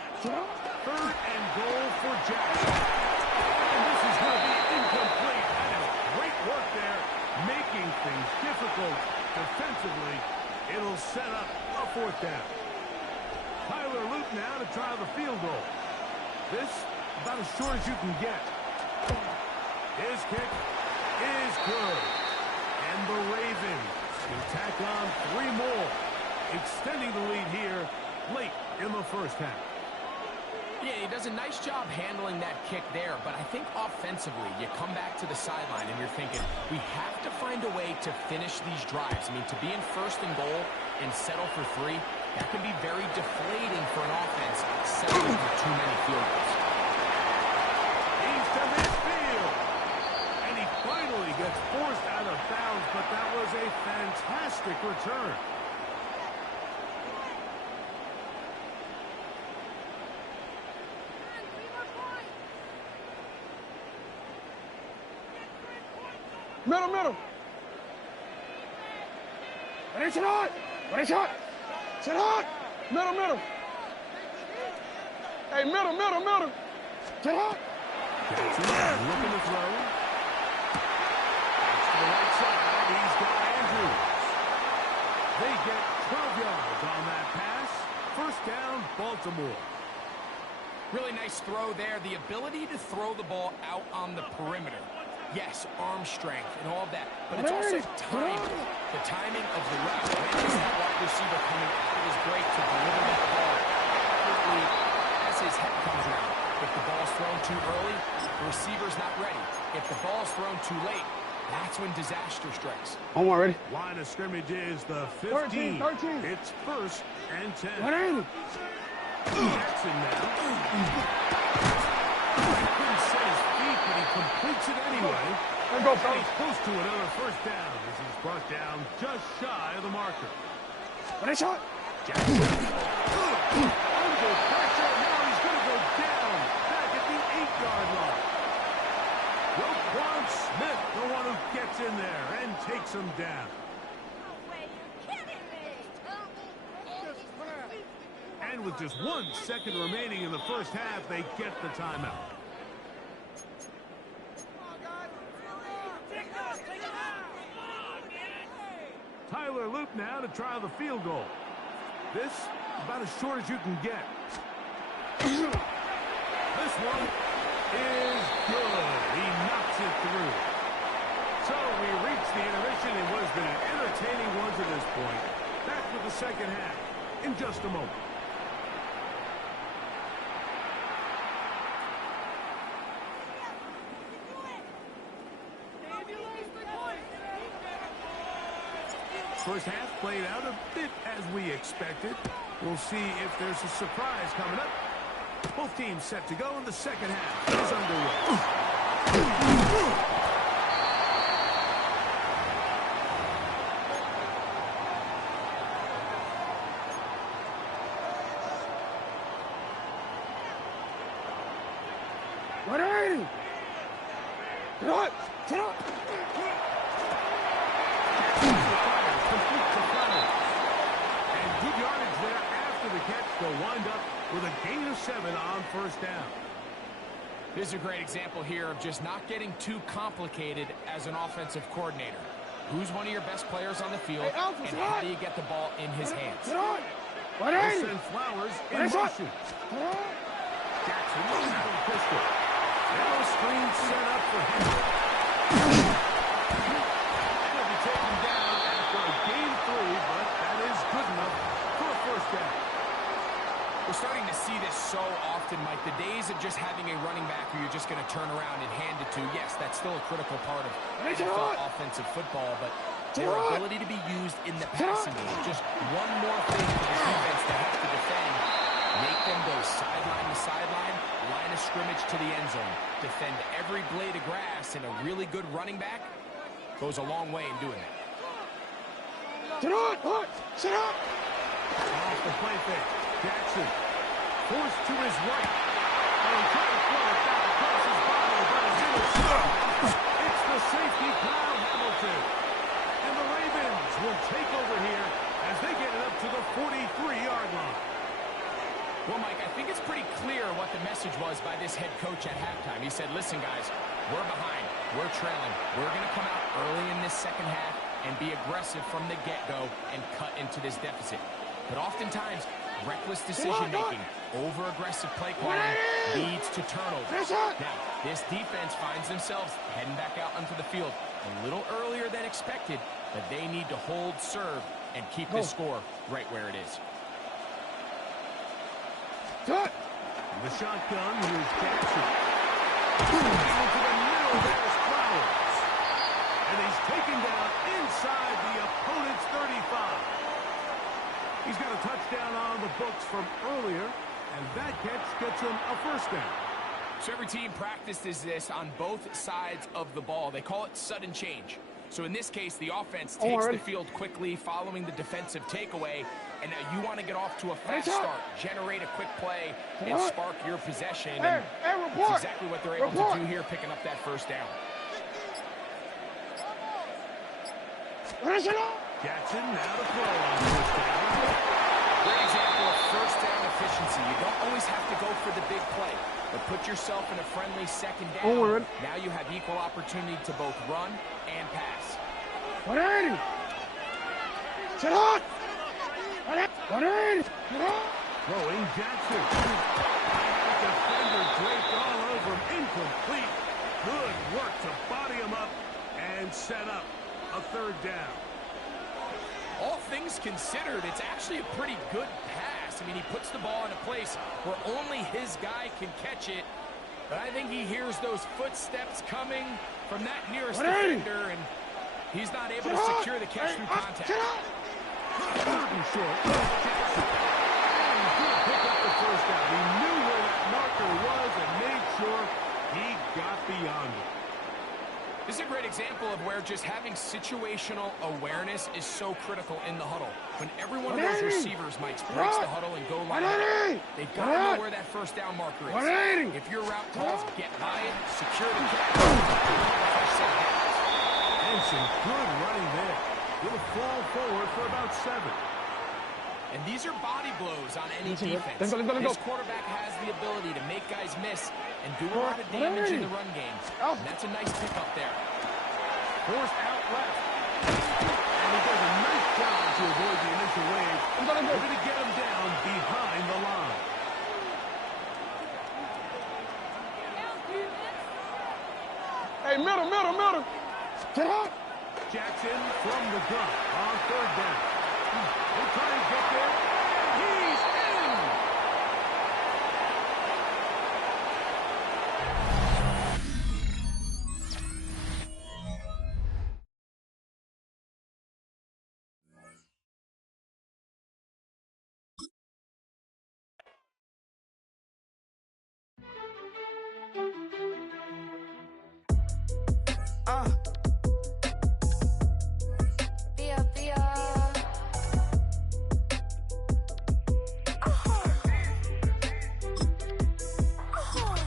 Third and goal for Jackson. And this is going to be incomplete. That is great work there, making things difficult defensively. It'll set up a fourth down. Tyler Luke now to try the field goal. This about as short as you can get. His kick is good. And the Ravens can tack on 3 more, extending the lead here late in the first half. Yeah, he does a nice job handling that kick there, but I think offensively, you come back to the sideline and you're thinking, we have to find a way to finish these drives. I mean, to be in first and goal and settle for 3, that can be very deflating for an offense settling for too many field goals. He's to midfield. And he finally gets forced out of bounds, but that was a fantastic return. Middle. Ready? Shut up. Shut up. Middle. Hey, middle. Shut up. Jackson looking to throw. To the right side, he's got Andrews. They get 12 yards on that pass. First down, Baltimore. Really nice throw there. The ability to throw the ball out on the perimeter. Yes, arm strength and all of that, but it's also timing. The timing of the route. When is that wide receiver coming out of his break to deliver that ball quickly as his head comes around? If the ball's thrown too early, the receiver's not ready. If the ball's thrown too late, that's when disaster strikes. Omar, ready? Line of scrimmage is the 15. 13. It's first and 10. Ready? Jackson now. He couldn't set his feet, but he completes it anyway. Let's go, And fellas. he's close to another first down as he's brought down just shy of the marker. Ready? Shot. Jackson. Under pressure. Now he's going to go down back at the 8-yard line. Roquan Smith, the one who gets in there and takes him down. And with just 1 second remaining in the first half, they get the timeout. Tyler Luke now to try the field goal. This about as short as you can get. This one is good. He knocks it through. So we reach the intermission in what has been an entertaining one to this point. Back with the second half in just a moment. First half played out a bit as we expected. We'll see if there's a surprise coming up. Both teams set to go, and the second half is underway. Ready! Get up! Get up! And good yardage there after the catch. They'll wind up with a gain of 7 on first down. This is a great example here of just not getting too complicated as an offensive coordinator. Who's one of your best players on the field, and how do you get the ball in his hands? They'll send Flowers in motion. Jackson moves out of the pistol. Now a screen set up for him. And he'll be taken down after a gain 3, but that is good enough for a first down. We're starting to see this so often, Mike. The days of just having a running back who you're just going to turn around and hand it to, yes, that's still a critical part of NFL offensive football, but their ability to be used in the passing game, just one more thing for the defense to have to defend. Make them go sideline to sideline, line of scrimmage to the end zone. Defend every blade of grass, and a really good running back goes a long way in doing that. Sit up! Off the play fake. Jackson forced to his right. And he tried to throw it back across his body, but it's intercepted. It's the safety, Kyle Hamilton. And the Ravens will take over here as they get it up to the 43-yard line. Well, Mike, I think it's pretty clear what the message was by this head coach at halftime. He said, listen, guys, we're behind. We're trailing. We're going to come out early in this second half and be aggressive from the get-go and cut into this deficit. But oftentimes, reckless decision-making, over-aggressive play calling leads to turnovers. Now, this defense finds themselves heading back out onto the field a little earlier than expected, but they need to hold serve and keep this score right where it is. The shotgun, here's Jackson. Into the middle, there's Flowers. And he's taken down inside the opponent's 35. He's got a touchdown on the books from earlier, and that catch gets him a first down. So every team practices this on both sides of the ball. They call it sudden change. So in this case, the offense takes the field quickly following the defensive takeaway, and now you want to get off to a fast start, generate a quick play, and spark your possession. And that's exactly what they're able to do here, picking up that first down. Jackson now to throw on first down. Great example of first down efficiency. You don't always have to go for the big play, but put yourself in a friendly second down. Now you have equal opportunity to both run and pass. 180! Sit on! 180! Throwing Jackson. Defender draped all over him. Incomplete. Good work to body him up and set up a third down. All things considered, it's actually a pretty good pass. I mean, he puts the ball in a place where only his guy can catch it. But I think he hears those footsteps coming from that nearest defender, and he's not able to secure the catch through contact. Third and short. Jackson. And he's going to pick up the first down. He knew where that marker was and made sure he got beyond it. This is a great example of where just having situational awareness is so critical in the huddle. When every one of those receivers, Mike, breaks the huddle and go line up, they've got to know where that first down marker is. If your route calls, get by it, secure the catch. And some good running there. He'll fall forward for about 7. And these are body blows on any defense. This quarterback has the ability to make guys miss and do a lot of damage in the run game. And that's a nice pickup there. Forced out left. And he does a nice job to avoid the initial wave. They're going to get him down behind the line. Hey, middle. Get up. Jackson from the gun on third down. He'll try to get there. He's in.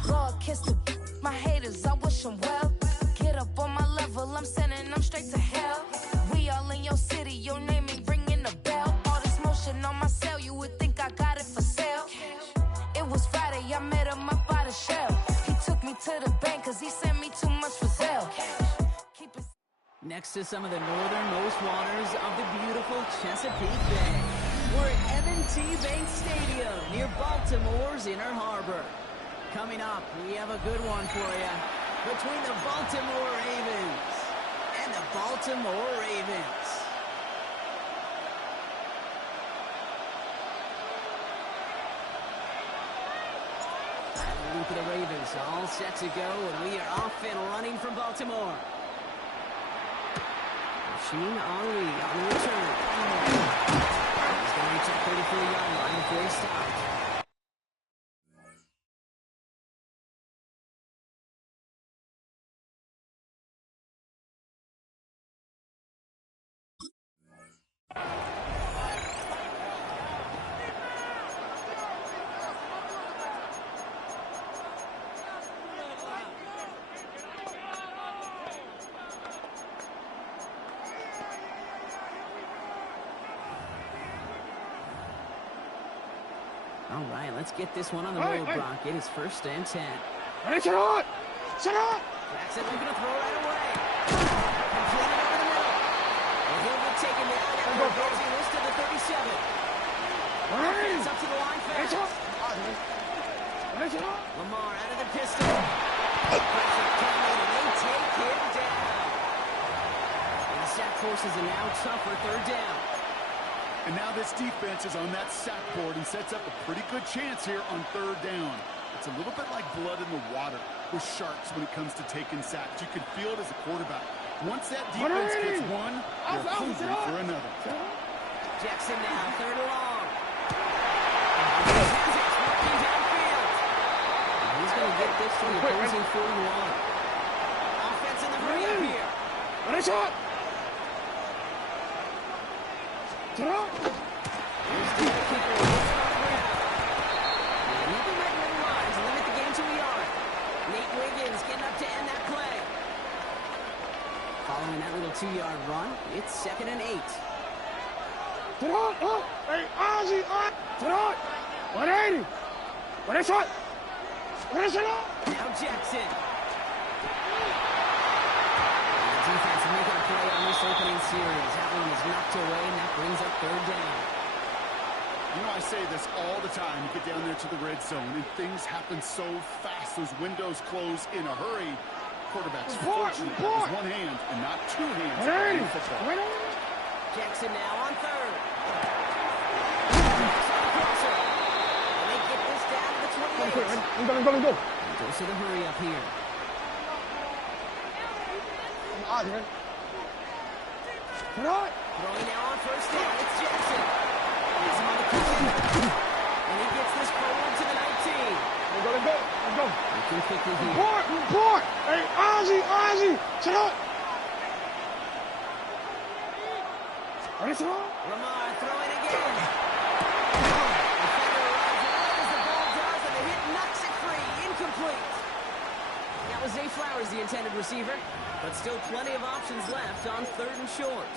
Lord, kiss my haters, I wish them well. Get up on my level, I'm sending them straight to hell. We all in your city, your name ain't ringing a bell. All this motion on my cell, you would think I got it for sale. It was Friday, I met him up by the shell. He took me to the bank, cause he sent me too much for Zelle. Next to some of the northernmost waters of the beautiful Chesapeake Bay, we're at M&T Bank Stadium near Baltimore's Inner Harbor. Coming up, we have a good one for you between the Baltimore Ravens and the Baltimore Ravens. For the Ravens, all set to go, and we are off and running from Baltimore. Machine Ali on the return. He's going to reach that 34-yard line before he stops. All right, let's get this one on the road, Brock. It is 1st and 10. Jackson looking to throw right away. Completed over the middle. And he'll get taken down after advancing this to the 37. Offense up to the line fast. Lamar out of the pistol. Pressure coming, and they take him down. And the sack forces a now tougher 3rd down. And now this defense is on that sack board and sets up a pretty good chance here on 3rd down. It's a little bit like blood in the water with sharks when it comes to taking sacks. You can feel it as a quarterback. Once that defense gets one, they're hungry for another. Jackson now, 3rd and long. Working downfield. He's going to get this to the opposing 41. Offense in the hurry up here. Here's the kicker. Nothing like little lines to limit the game to a yard. Nate Wiggins getting up to end that play. Following that little 2-yard run, it's 2nd and 8. Hey, Ozzy, 180. Now Jackson. Defense making a play on this opening series. That one is knocked away, and that brings up 3rd down. You know, I say this all the time. You get down there to the red zone, and things happen so fast. Those windows close in a hurry. Quarterback's fortunate with one hand and not 2 hands. Jackson now on 3rd. And they get this down to the 28. Goes to the hurry up here. Throwing now on 1st down. It's Jackson. He's him on the kick. And he gets this forward to the 19. Let's go. Looking quickly here. Report. Hey, Ozzy, shut up. Lamar throwing again. Defender arrives right as the ball does, and the hit knocks it free. Incomplete. That was Zay Flowers, the intended receiver, but still plenty of options left on 3rd and short.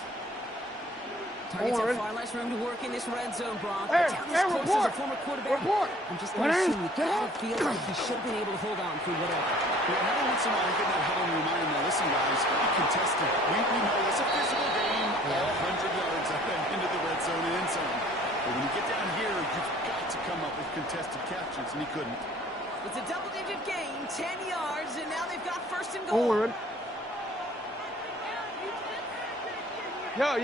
Targets have far less room to work in this red zone, Brock. But down this close as a former quarterback, I'm just going to assume you gotta feel like he should have been able to hold on through whatever. Yeah, every once in a while, I get that huddle and remind them, listen, guys, be contested. We know it's a physical game, all 100 yards up and into the red zone and end zone. But when you get down here, you've got to come up with contested catches, and he couldn't. It's a double-digit gain, 10 yards, and now they've got 1st and goal. Yeah. Now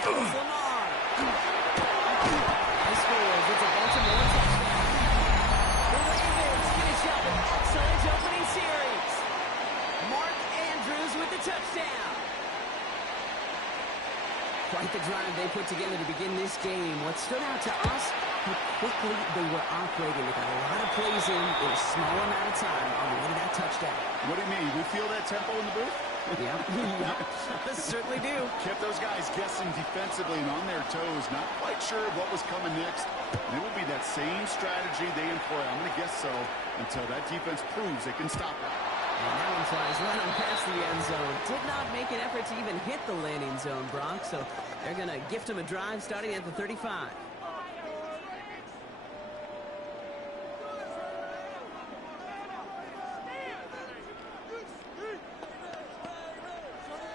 it's Lamar. He scores. It's a Baltimore touchdown. The Ravens finish up an excellent opening series. Mark Andrews with the touchdown. Quite the drive they put together to begin this game. What stood out to us how quickly they were operating. They got a lot of plays in a small amount of time on the way to that touchdown. What do you mean? We feel that tempo in the booth? Yeah, certainly do. Kept those guys guessing defensively and on their toes, not quite sure what was coming next. And it will be that same strategy they employ, I'm going to guess so, until that defense proves they can stop it. And that one flies right on past the end zone. Did not make an effort to even hit the landing zone, Brock, so they're going to gift him a drive starting at the 35.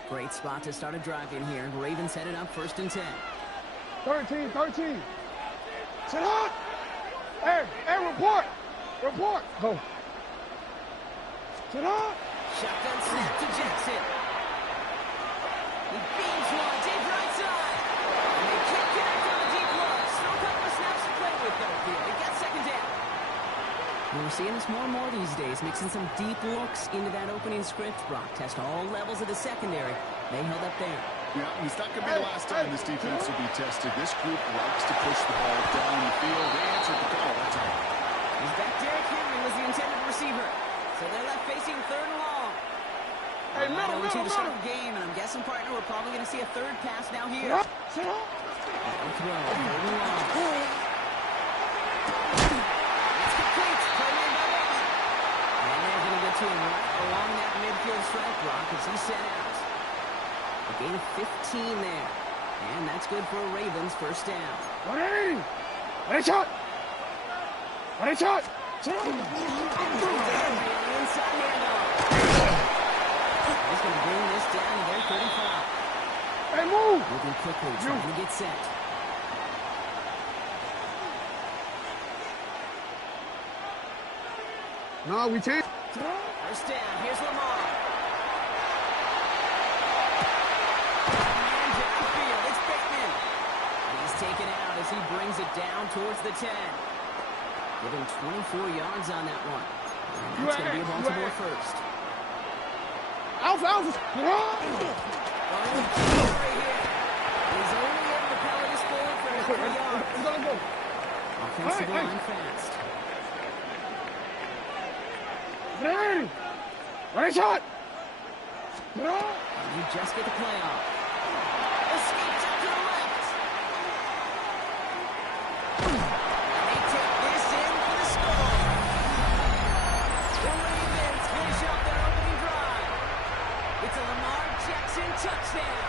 Great spot to start a drive in here. Ravens headed up 1st and 10. 13. Sit up. Hey, report. Go. Sit up. Shotgun snap to Jackson. He beams one deep right side. And they can't connect on the deep look. Still a couple of snaps to play with, though, here. They got 2nd down. We're seeing this more and more these days, mixing some deep looks into that opening script. Brock test all levels of the secondary. They held up there. Yeah, it's not going to be the last time this defense will be tested. This group likes to push the ball down the field. They answered the call that time. He's back. Derrick Henry was the intended receiver. So they're left facing 3rd and long. Hey, middle. To start the game, and I'm guessing, partner, we're probably going to see a 3rd pass now here. Sit up. Throw, 3rd and long. It's complete. Play made by Bateman. And they're going to get to him right along that midfield strike block as he set out. A gain of 15 there. And that's good for a Ravens 1st down. 180. Ready, shot. Sit up. Inside handoff. He's going to bring this down to their 35. Hey, move. Moving quickly, trying to get set. No, we can't. 1st down. Here's Lamar. And downfield. It's Bateman. He's taken out as he brings it down towards the 10. Giving 24 yards on that one. And that's going to be a Baltimore 1st. Alpha. Right here. He's only able to power this forward for 3 yards. Go. Offensive line fast. Ready, shot. You just get the play off. Escapes out to the left. They take this in for the score. The Ravens finish off their opening drive. It's a Lamar Jackson touchdown.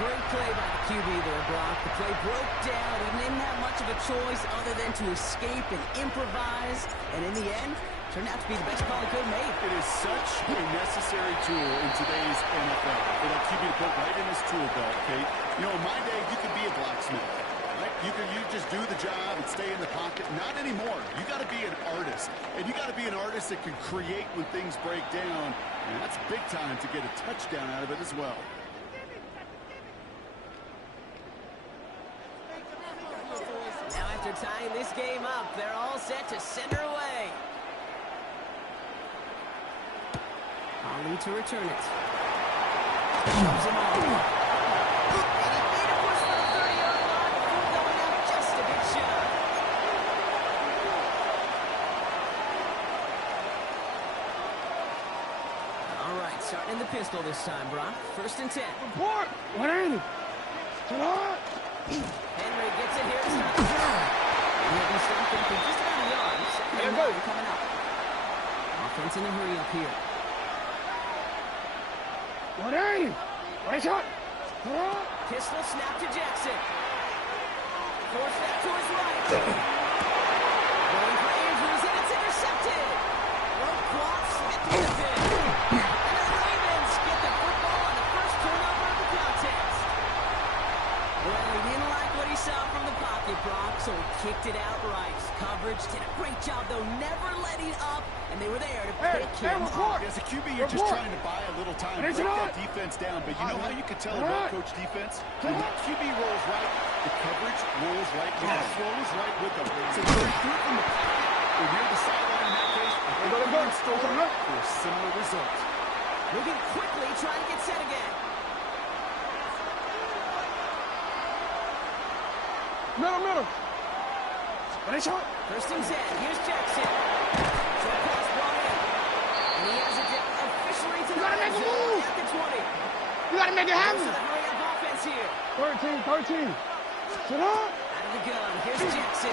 Great play by the QB there, Brock. The play broke down. He didn't have much of a choice other than to escape and improvise. And in the end, turned out to be the best call he could have made. It is such a necessary tool in today's NFL for that QB to put right in his tool belt, Kate. You know, in my day, you could be a blacksmith. Right? You just do the job and stay in the pocket. Not anymore. You got to be an artist. And you got to be an artist that can create when things break down. And that's big time to get a touchdown out of it as well. Now after tying this game up, they're all set to send her away. Ali to return it. Shoves him off. And he made a push for the 30-yard line before going out just a bit shy. All right, starting in the pistol this time, Brock. 1st and 10. Report. 180. Sit up. Henry gets it here to start the drive. He'll be stopping for just about a yard. Second and 9 coming up. Offense in a hurry up here. 180. Ready, shot. Pistol snap to Jackson. Force that to his right. Going for Andrews, and it's intercepted. Rope clock, Smith with the pin. And the Ravens get the football on the first turnover of the contest. Well, he didn't like what he saw from the pocket, Brock, so he kicked it outright. Coverage did a great job, though, never letting up, and they were there to pick him off. As a QB, you're just trying to buy a little time, break that defense down. But you know how you can tell a well-coached defense? When that QB rolls right, the coverage rolls right, and it flows right with them. So whether you do it from the pocket or near the sideline in that case, I think you're in store for a similar result. Moving quickly, trying to get set again. Middle. Ready, shot. First and 10. Here's Jackson. Short pass brought in. And he has it down officially to the red zone at the 20. You gotta make it happen. Goes to the hurry-up offense here. 13. Sit up. Out of the gun. Here's Jackson.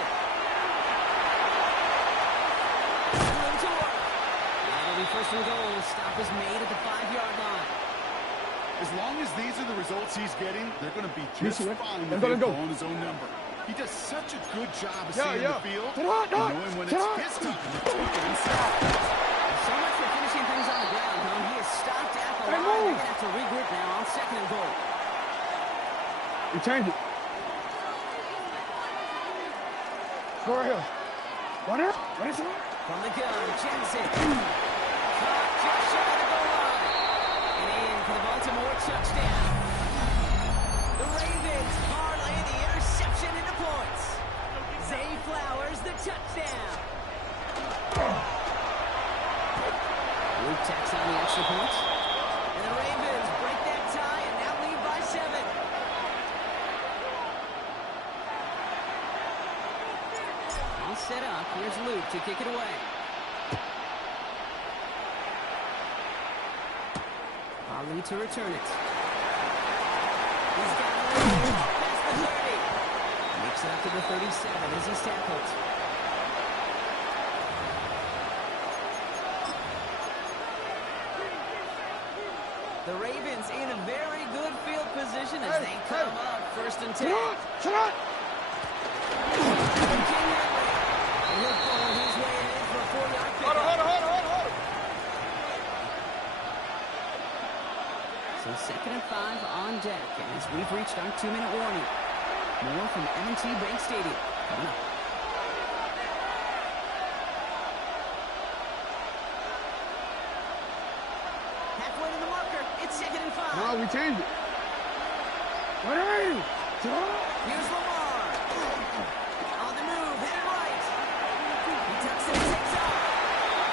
First and goal. Stop is made at the 5-yard line. As long as these are the results he's getting, they're going to be just fine with him on his own number. He does such a good job of seeing the field and knowing when it's his time to take it inside. So much for finishing things on the ground, Tom. He is stopped at the line. They're going to have to regroup now on second and goal. You change it. Go right here. Runner. Ready, shot. From the gun, Jensen. Just shy of the goal line. And in for the Baltimore touchdown. The Ravens parlay the interception into points. Zay Flowers, the touchdown. Luke tacks on the extra point. And the Ravens break that tie and now lead by 7. All set up. Here's Luke to kick it away. Ali to return it. He's got it past the 30. Makes it up to the 37 as he's tackled. The Ravens in a very good field position as they come up first and 10. Shut up. And he'll pull his way in for a 4-yard pickup. Hold on. So second and 5 on deck as we've reached our 2-minute warning. More from M&T Bank Stadium coming up. Halfway to the marker. It's second and 5. No, we changed it. Ready. Shot. Here's Lamar. On the move, headed right. He tucks it and takes off.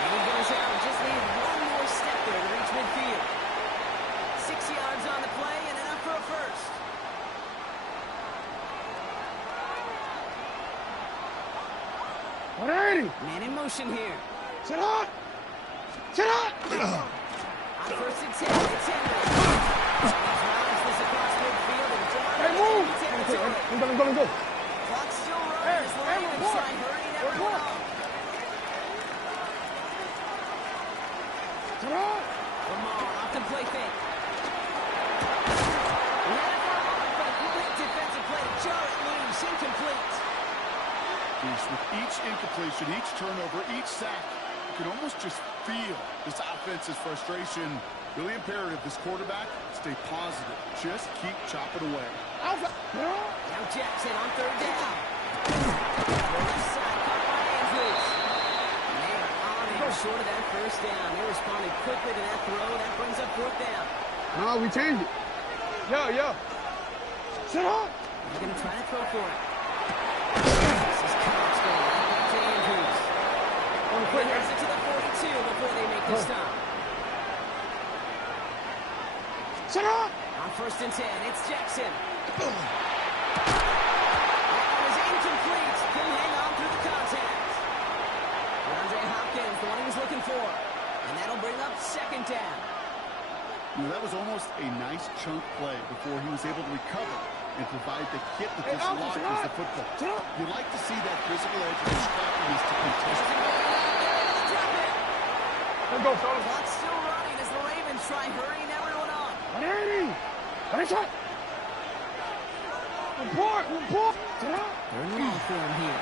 And he goes out. Just needs one more step there to reach midfield. 6 yards on the play and enough for a first. Ready. Man in motion here. Sit up. On first and 10, it's Henry. He's rounds this across midfield and John. Hey, move. Territory. Go. Clock's still running as the Ravens try hurrying everyone on. Sit up. Lamar off the play fake. But a quick defensive play to jar it loose, incomplete. With each incompletion, each turnover, each sack, you can almost just feel this offense's frustration. Really imperative, this quarterback, stay positive. Just keep chopping away. Now Jackson on third down. Left side, caught by Andrews. And they are on him short of that first down. They responded quickly to that throw. That brings up fourth down. No, we changed it. Yeah. Sit up. They're going to try to throw for it. This is Cox going right back to Andrews. He has it to the 42 before they make the stop. Sit up. On first and 10, it's Jackson. That was incomplete. Couldn't hang on through the contact. DeAndre Hopkins, the one he was looking for. And that'll bring up second down. That was almost a nice chunk play before he was able to recover and provide the hit that dislodges the football. You like to see that physical edge and scrappiness to contest. Let's go, fellas. Clock's still running as the Ravens try hurrying everyone on. Ready, shot. Report. Sit up. Third and long for him here.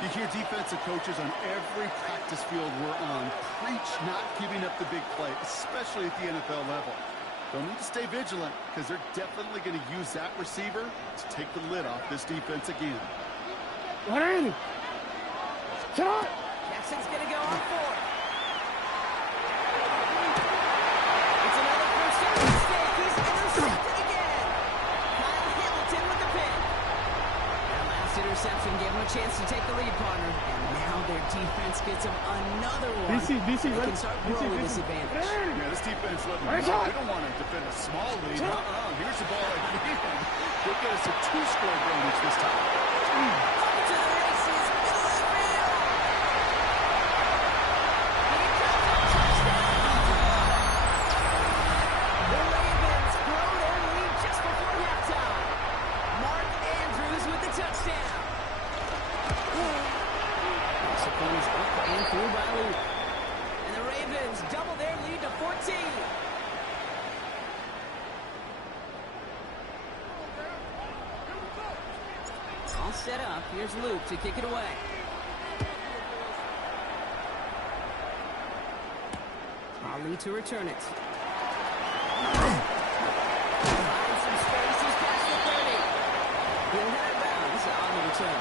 You hear defensive coaches on every practice field we're on preach not giving up the big play, especially at the NFL level. They'll need to stay vigilant because they're definitely going to use that receiver to take the lid off this defense again. Ready. Shot. Jackson's going to go on fourth. It's another first down mistake. He's intercepted again. Kyle Hamilton with the pick. That last interception gave him a chance to take the lead, partner. And now their defense defense gets him another one. DC, they can start growing this advantage. Yeah, this defense let me know. We don't want to defend a small lead. Here's the ball again. They get us a 2-score advantage this time. Up to the races, middle of the field. Here comes a touchdown. The Ravens grow their lead just before halftime. Mark Andrews with the touchdown. The point is up and through by Luke. And the Ravens double their lead to 14. All set up. Here's Luke to kick it away. Ali to return it. Finds some space. He's past the 30. He'll head it bounds on the return.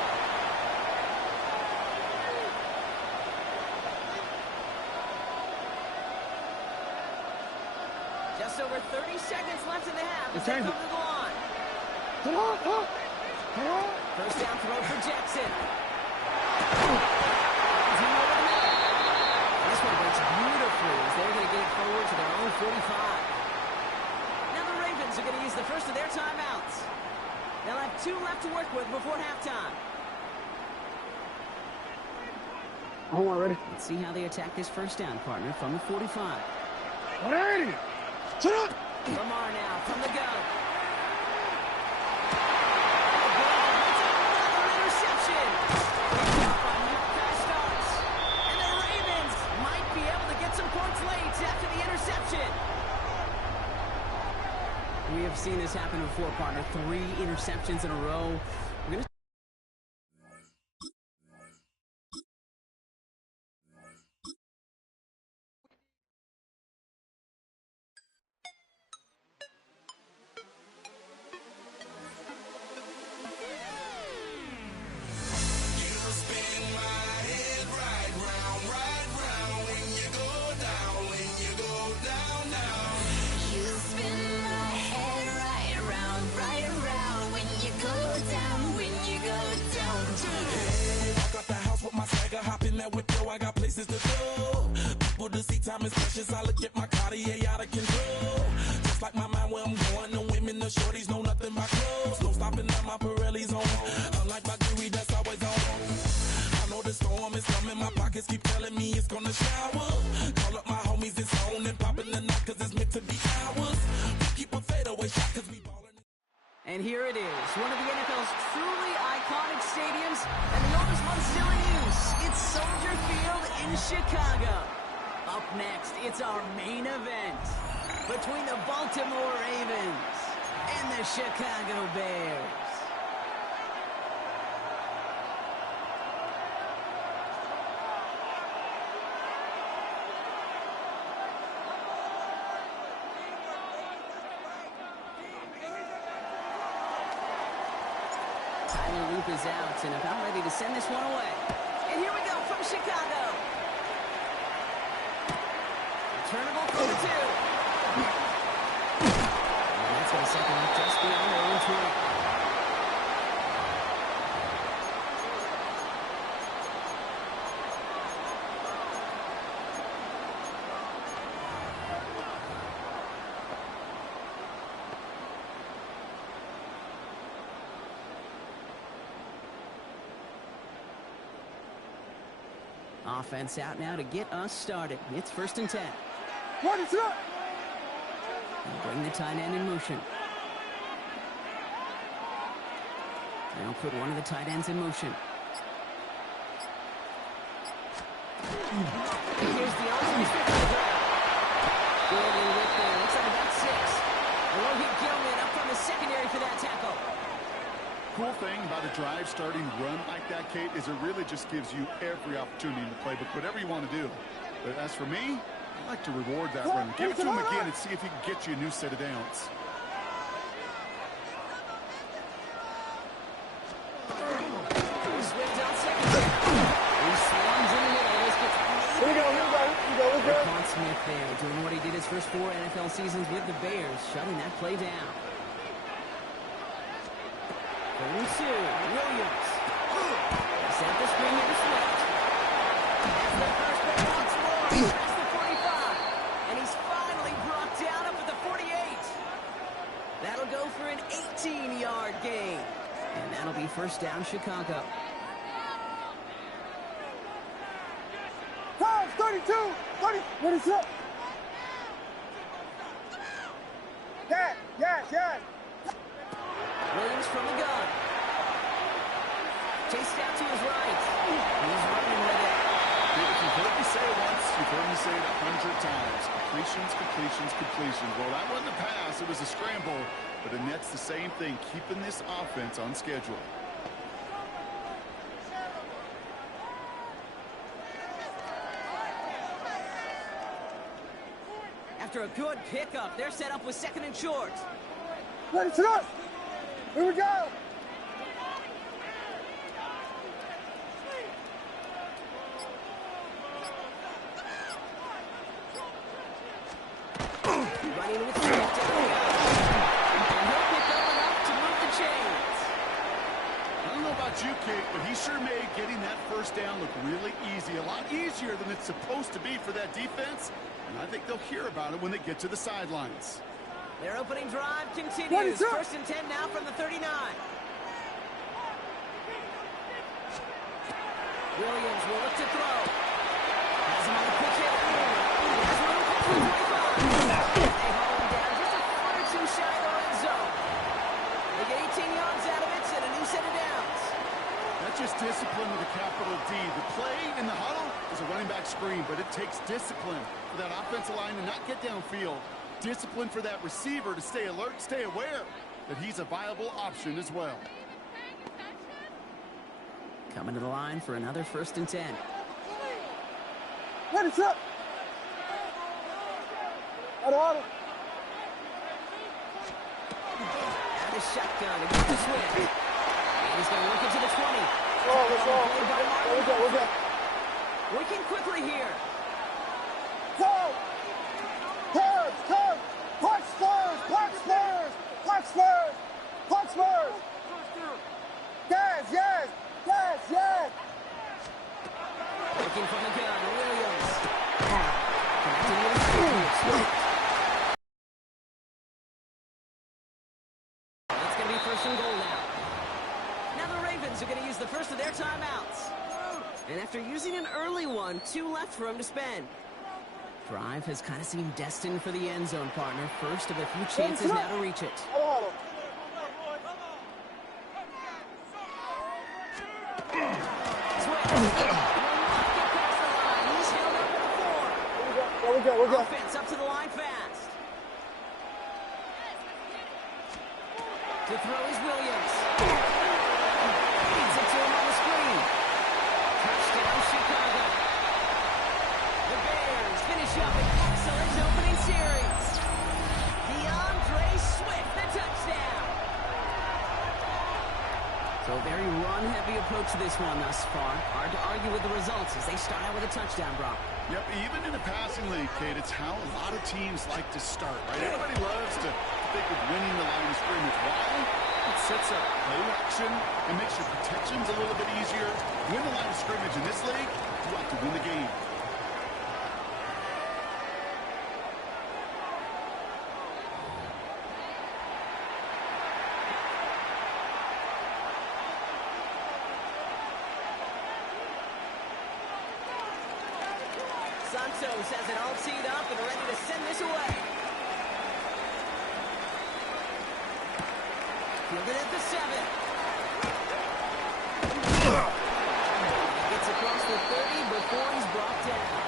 Just over 30 seconds left in the half as they come to the line. First down throw for Jackson. This one breaks beautifully as they're going to get it forward to their own 45. Now the Ravens are going to use the first of their timeouts. They'll have 2 left to work with before halftime. Hold on, ready? Let's see how they attack this first down, partner, from the 45. Ready? Shut up! Lamar now from the gun. After the interception. We have seen this happen before, partner. 3 interceptions in a row. We're going to I got places to go. People to see, time is precious. I look at my Cartier out of control. Just like my mind where I'm going. The women, the shorties know nothing but clothes. No stopping at my Pirelli's on. Unlike my jewelry that's always on. I know the storm is coming. My pockets keep telling me it's gonna shower. Call up my homies, it's on and popping the night cause it's meant to be ours. We keep a fadeaway shot cause we ballin'. And here it is, one of the NFL's truly iconic stadiums, and the oldest one still in use. It's Soldier Field in Chicago. Up next, it's our main event between the Baltimore Ravens and the Chicago Bears. Loop is out and about ready to send this one away. And here we go from Chicago. Returnable for the 2. And that's going to set them up just beyond their own 20. Offense out now to get us started. It's 1st and 10. What is up? Bring the tight end in motion. They'll put one of the tight ends in motion. And here's the option. Gordon with there. Looks like about 6. Rohit Gilman up from the secondary for that tackle. Cool thing about a drive starting run like that, Kate, is it really just gives you every opportunity in the playbook, whatever you want to do. But as for me, I like to reward that run. Give it to him again and see if he can get you a new set of downs. Swift out second. He slams in the middle. This gets Here we go. Quan Smith there doing what he did his first 4 NFL seasons with the Bears, shutting that play down. 3-2, Williams. Set the screen here to Swift. That's the first bit once more. That's the 45. And he's finally brought down up at the 48. That'll go for an 18-yard gain. And that'll be first down, Chicago. 32, 30, what is up? Yes. Williams from the gun. Chased out to his right. He's running with it. If you've heard me say it once, you've heard me say it 100 times. Completions. Well, that wasn't a pass. It was a scramble. But the Nets the same thing, keeping this offense on schedule. After a good pickup, they're set up with second and short. Ready, sit up. Here we go. Running with Swift down the and he'll pick up enough to move the chains. I don't know about you, Kate, but he sure made getting that first down look really easy. A lot easier than it's supposed to be for that defense. And I think they'll hear about it when they get to the sidelines. Their opening drive continues. First and 10 now from the 39. Williams will look to throw. Has him on the pitch hit. Has room for 25. They haul him down just a foot or two shy of the red zone. They get 18 yards out of it and a new set of downs. That's just discipline with a capital D. The play in the huddle is a running back screen, but it takes discipline for that offensive line to not get downfield. Discipline for that receiver to stay alert, stay aware that he's a viable option as well. Coming to the line for another first and 10. Ready, sit up. Out. Out of shotgun against the Swift. And he's going to look into the 20. Let's go. Working quickly here. Go! Curve! Punch Spurs! Yes! Looking from the gun, Williams. Connecting with Swift. That's going to be first and goal now. Now the Ravens are going to use the first of their timeouts. And after using an early one, 2 left for him to spend. Drive has kind of seemed destined for the end zone, partner. First of a few chances now to reach it. We're good. Offense up to the line fast. To throw is Williams. Feeds it to him on the screen. Touchdown, Chicago. The Bears finish up an excellent opening series. DeAndre Swift, the touchdown. So a very run-heavy approach to this one thus far. Hard to argue with the results as they start out with a touchdown, Brock. Yep, even in a passing league, Kate, it's how a lot of teams like to start, right? Everybody loves to think of winning the line of scrimmage. Why? It sets up play action. It makes your protections a little bit easier. Win the line of scrimmage in this league, you have to win the game. Santos has it all teed up and ready to send this away. Fielded at the 7. Gets across the 30 before he's brought down.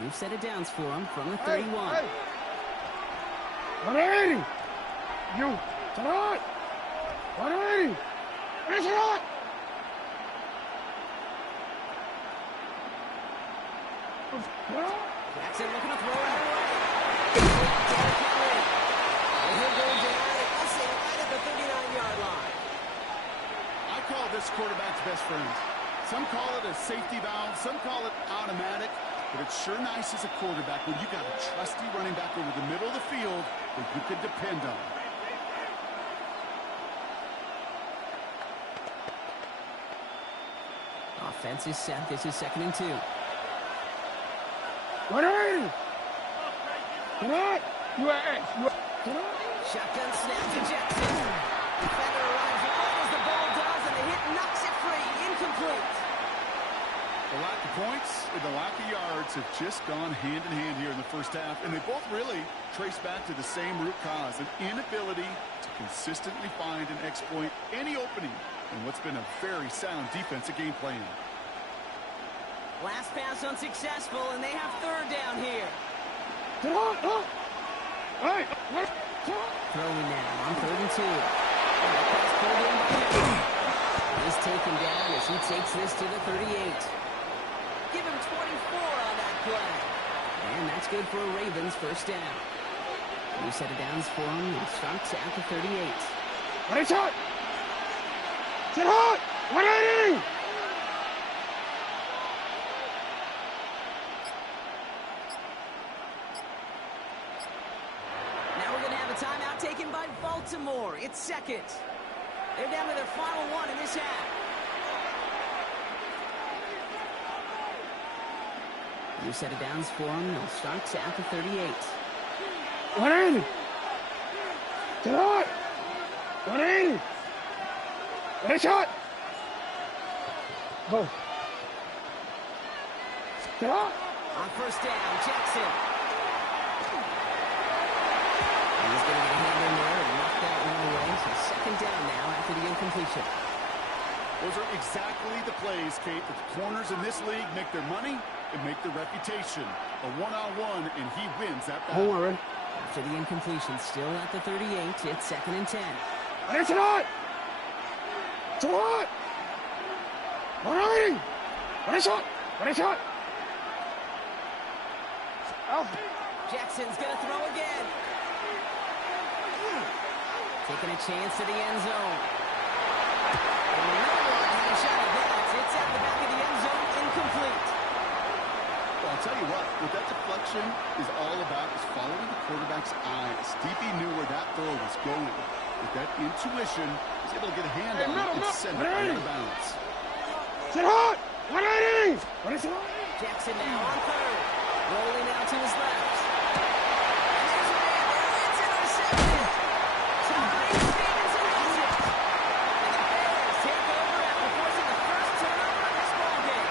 New set of downs for him from the 31. Hey. 180! You! Tonight! 180! Finish it up! Jackson looking to throw it away. And he'll go down at right at the 39-yard line. I call this quarterback's best friend. Some call it a safety valve, some call it automatic, but it's sure nice as a quarterback when you got a trusty running back over the middle of the field that you can depend on. Offense is set. This is 2nd and 2. What are you? What? Shotgun snap to Jackson. Defender arrives right as the ball does, and the hit knocks it free. Incomplete. The lack of points and the lack of yards have just gone hand in hand here in the first half, and they both really trace back to the same root cause, an inability to consistently find and exploit any opening in what's been a very sound defensive game plan. Last pass unsuccessful, and they have 3rd down here. Throwing now on 3rd and 2. Pass pulled in by Henry. He's taken down as he takes this to the 38. Give him 24 on that play. And that's good for a Ravens 1st down. New set of downs for him. It starts at the 38. Ready, shot! Sit hot! 180! Now we're going to have a timeout taken by Baltimore. It's 2nd. They're down to their final 1 in this half. New set of downs for him. They'll start at the 38. 180! Sit hot! 180! Ready, shot! Go. Sit hot! On 1st down, Jackson. He's going to get a hand in there and knock that one away. So 2nd down now after the incompletion. Those are exactly the plays, Kate, that the corners in this league make their money and make their reputation. A one-on-one, and he wins that battle. Hold on, ready? After the incompletion, still at the 38, it's 2nd and 10. Ready, sit hot! Sit hot! 180! Ready, shot! Ready, shot! Alpha. Jackson's going to throw again. Taking a chance to the end zone. And another one had a shot at that. It's at the back of the end zone, incomplete. Well, I'll tell you what that deflection is all about is following the quarterback's eyes. DB knew where that throw was going. With that intuition, he was able to get a hand on it and send it out of bounds. Sit hot! 180! Ready, sit hot! Jackson now on 3rd. Rolling out to his left. And there's a man there. It's intercepted. Ty Stevenson has it. And the Bears take over after forcing the first turnover of this ballgame.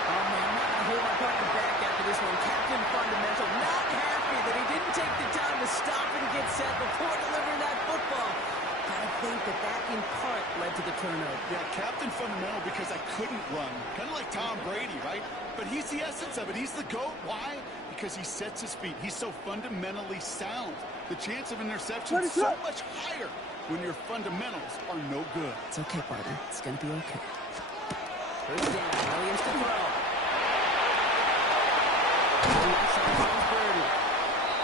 Oh, man, not going to hold my partner back after this one. Captain Fundamental not happy that he didn't take the time to stop and get set before delivering that football. I think that in part led to the turnover. Yeah, Captain Fundamental because I couldn't run. Kind of like Tom Brady, right? But he's the essence of it. He's the GOAT. Why? Because he sets his feet. He's so fundamentally sound. The chance of interception is so much higher when your fundamentals are no good. It's okay, partner. It's going to be okay. 1st down. Williams to throw.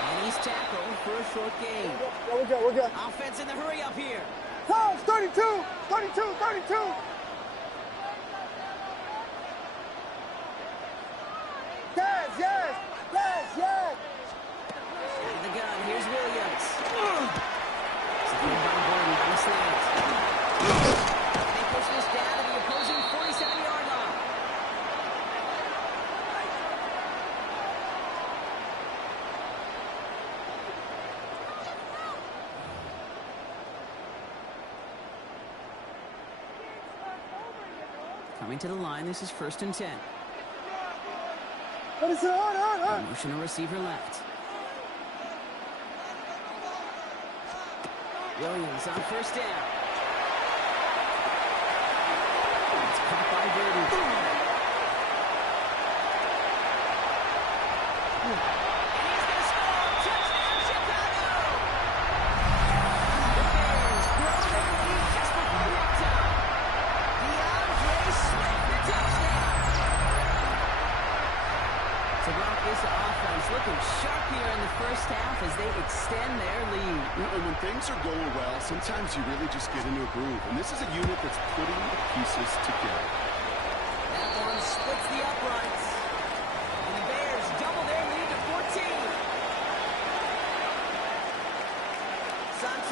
And he's tackled for a short gain. We're good. Offense in the hurry up here. Times 32! 32! 32! Yes! Yes! Yes! Yes! Out of the gun. Here's Williams. Secured by Gordon on the slant. They push this down to the opposing 47-yard line. Coming to the line, this is 1st and 10. What is it? On. Motion a receiver left. Williams on 1st down. It's caught by Burden. And he's going to score. Touchdown, Chicago! The Bears grow their lead just before halftime. DeAndre Swift, the touchdown. To rock this offense, looking sharp here in the first half as they extend their lead. And when things are going well, sometimes you really just get into a groove. And this is a unit that's putting the pieces together.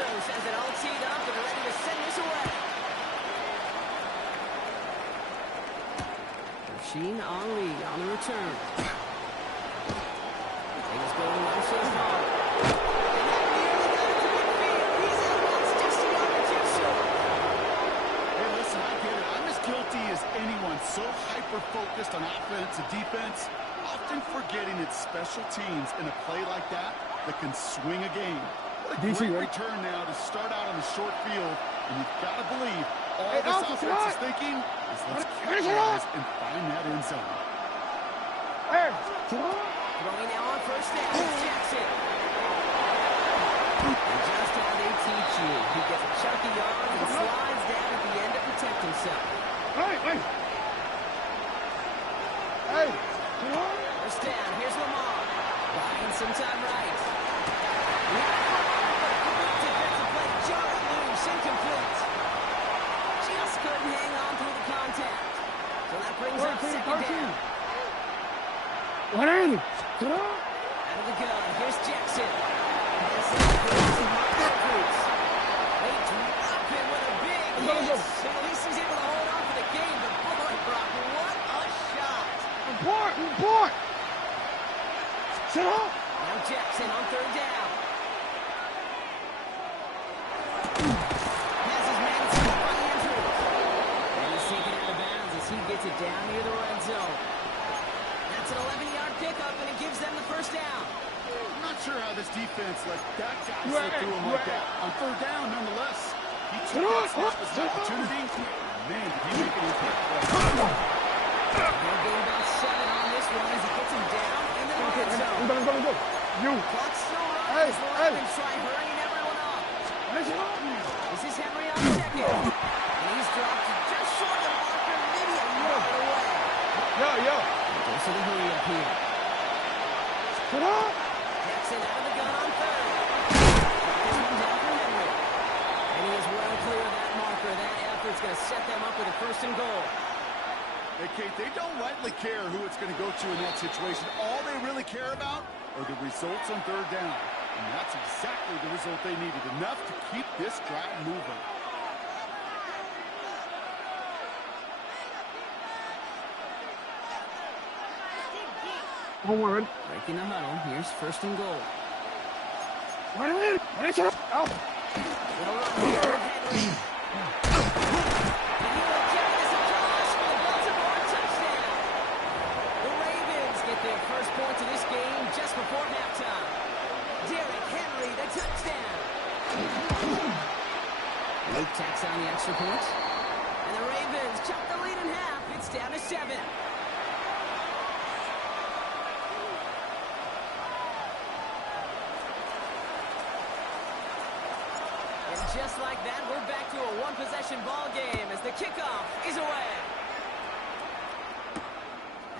Santos has it all teed up and ready to send this away. Rasheen Ali on the return. Things going well so far. Hey, listen, I get it. I'm as guilty as anyone. So hyper-focused on offense and defense, often forgetting it's special teams in a play like that can swing a game. What a great return now to start out on the short field, and you've got to believe all this offense is thinking is let's capitalize and find that end zone. Throwing now on first down. It's Jackson. And just how they teach you. He gets a chunky yard and slides down at the end to protect himself. First down. Here's Lamar. Buying some time right. Defensive play. Jarring loose. Incomplete. Just couldn't hang on through the contact. So that brings up second down. Out of the gun. Here's Jackson. They drop him with a big hit. At least he's able to hold on for the game. But boy, Brock, what a shot. Now Jackson on third down. Has his man set by Andrews. And he's taken out of bounds as he gets it down near the red zone. That's an 11-yard pickup, and it gives them the first down. I'm not sure how this defense let that guy slip through him like that. On third down, nonetheless. He took that spot as an opportunity. Man, did he make an impact. They'll gain about 7 on this one as he gets him down in the red zone. Clock still running. Lions try hurrying everyone up. This is Henry on second. And he's dropped just short of the marker, maybe a yard away. Goes to the hurry up here. Jackson out of the gun on third. This one down for Henry. And he is well clear of that marker. That effort's going to set them up with a first and goal. Hey, Kate, they don't rightly care who it's going to go to in that situation. All they really care about are the results on third down. And that's exactly the result they needed. Enough to keep this drive moving. Breaking the huddle. Here's first and goal. Their first points of this game just before halftime. Derrick Henry, the touchdown. Luke tacks on the extra point. And the Ravens chop the lead in half. It's down to 7. And just like that, we're back to a one-possession ball game as the kickoff is away.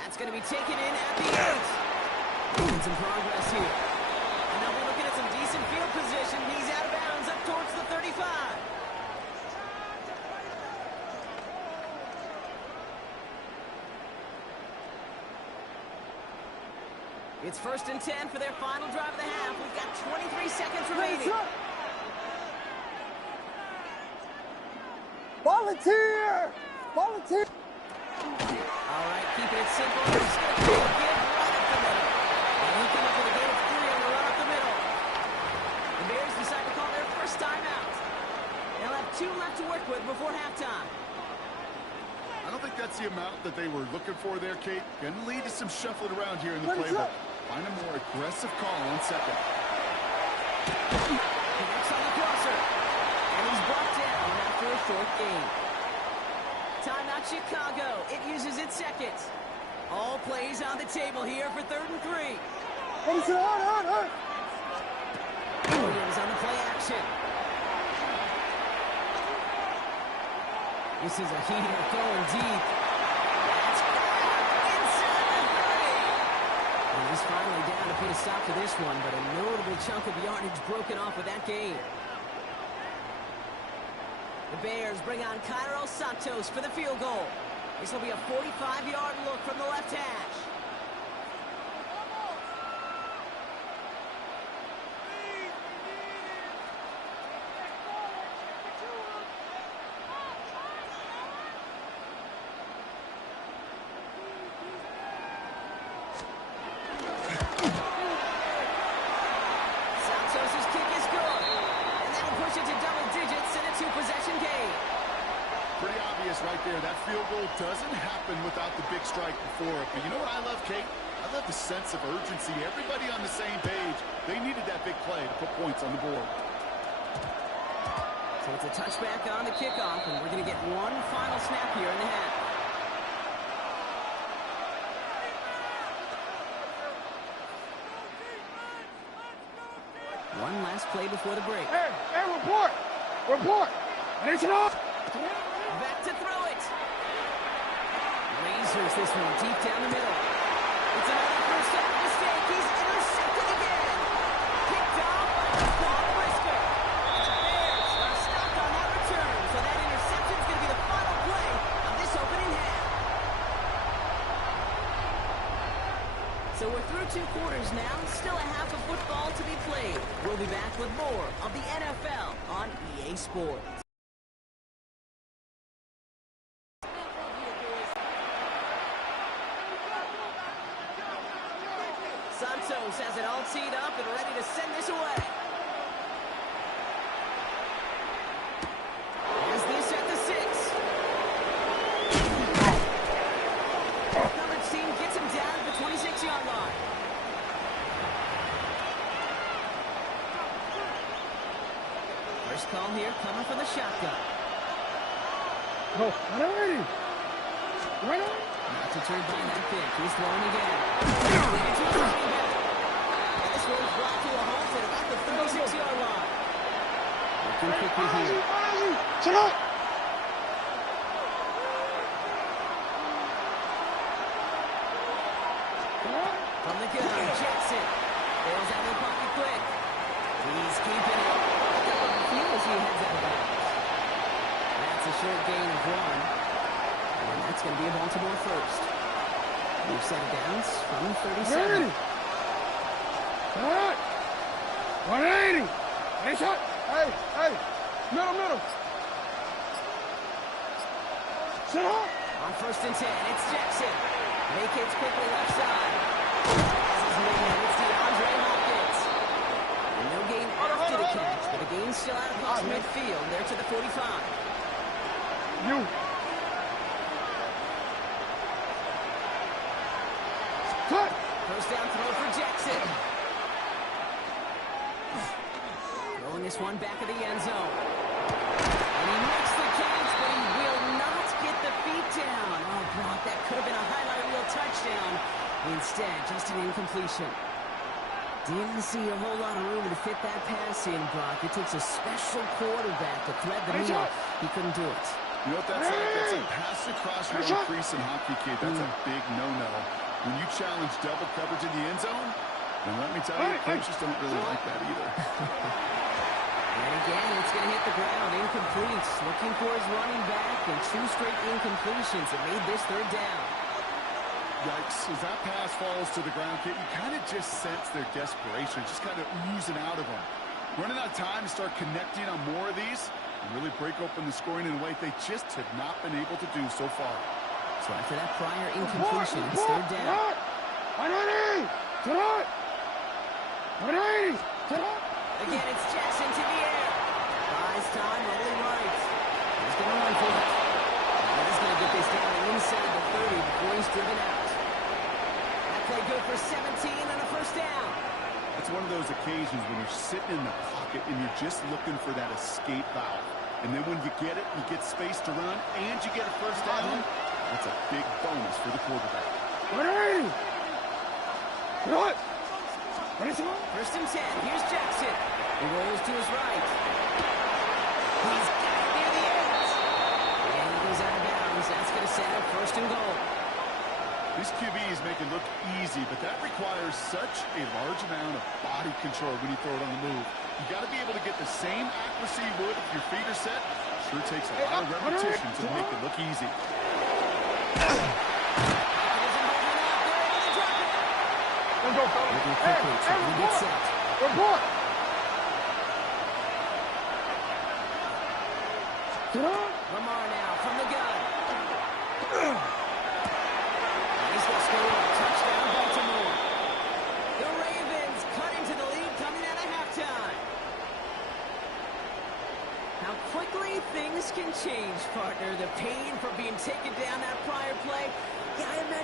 That's going to be taken in at the 8. Making some progress here. And they'll be looking at some decent field position. He's out of bounds up towards the 35. It's first and 10 for their final drive of the half. We've got 23 seconds remaining. Volunteer! All right, keeping it simple. He's going to get right up the middle. And he'll come up with a gain of 3 on the run up the middle. The Bears decide to call their first timeout. They'll have 2 left to work with before halftime. I don't think that's the amount that they were looking for there, Kate. Going to lead to some shuffling around here in the playbook. Find a more aggressive call on second. Connects on the crosser. And he's brought down after a short gain. Timeout Chicago. It uses its second. All plays on the table here for 3rd and 3. Williams on the play action. This is a heater going deep. That's inside the 30. And he's finally down to put a stop to this one, but a notable chunk of yardage broken off with that game. The Bears bring on Cairo Santos for the field goal. This will be a 45-yard look from the left hash. big strike before it. But you know what I love, Kate? I love the sense of urgency. Everybody on the same page. They needed that big play to put points on the board. So it's a touchback on the kickoff, and we're going to get one final snap here in the half. One last play before the break. Hey, report! Report! Finish it off! Back to throw it. Razors this one deep down the middle. It's another first down mistake. He's intercepted again. Picked off by Paul Briscoe. Bears are stopped on that return, so that interception is going to be the final play of this opening half. So we're through 2 quarters now. Still a half of football to be played. We'll be back with more of the NFL on EA Sports. Santos has it all teed up and ready to send this away. Is this at the 6? Coverage team gets him down at the 26-yard line. First call here coming from the shotgun. No, run already! Run already! Not deterred by that pick. He's throwing again. This one's brought to a halt at about the 36-yard line. Looking quickly here. Shut up! From the gun, Jackson. Bails out of the pocket quick. He's keeping it. Pick up a few as he heads out of bounds. That's a short gain of 1. And that's going to be a Baltimore first. We've set it downs from 37. 180! Hey, shot! Hey! Middle! Sit up! On 1st and 10, it's Jackson. Vacates quickly left side. As he's making it's DeAndre Hopkins. And no gain after the catch, but the gain's still out across midfield. There to the 45. You! Cut! First down throw for Jackson. Throwing this one back of the end zone. And he makes the catch, but he will not get the feet down. Oh, Brock, that could have been a highlight reel touchdown. Instead, just an incompletion. Didn't see a whole lot of room to fit that pass in, Brock. It takes a special quarterback to thread the needle. He couldn't do it. You know what that's like? That's a pass across your own crease in hockey, kid. That's a big no-no. When you challenge double coverage in the end zone, and let me tell you, coaches don't really like that either. And again, it's going to hit the ground. Incomplete. Looking for his running back, and 2 straight incompletions that made this 3rd down. Yikes. As that pass falls to the ground, kid, you kind of just sense their desperation, just kind of oozing out of them. Running out of time to start connecting on more of these and really break open the scoring in a way they just have not been able to do so far. So after that prior incompletion, it's 3rd down. 180! Sit up! 180! Sit up! Again, it's Jackson to the air. Buys time, only right. He's going to run for it. And he's going to get this down inside the 30 before he's driven out. That play good for 17 and a 1st down. It's one of those occasions when you're sitting in the pocket and you're just looking for that escape valve. And then when you get it, you get space to run, and you get a 1st down. That's a big bonus for the quarterback. 180! What? 1st and 10. Here's Jackson. He rolls to his right. He's got it near the edge. And he goes out of bounds. That's going to set up 1st and goal. This QB is making it look easy, but that requires such a large amount of body control when you throw it on the move. You got to be able to get the same accuracy you would if your feet are set. Sure takes a lot of repetition to make it look easy. Let's go, fellas. Report! Get on! Lamar now from the gun. He's going to score a touchdown, Baltimore. The Ravens cut into the lead coming out of halftime. How quickly things can change, partner. The pain for being taken down that prior play. Yeah, I imagine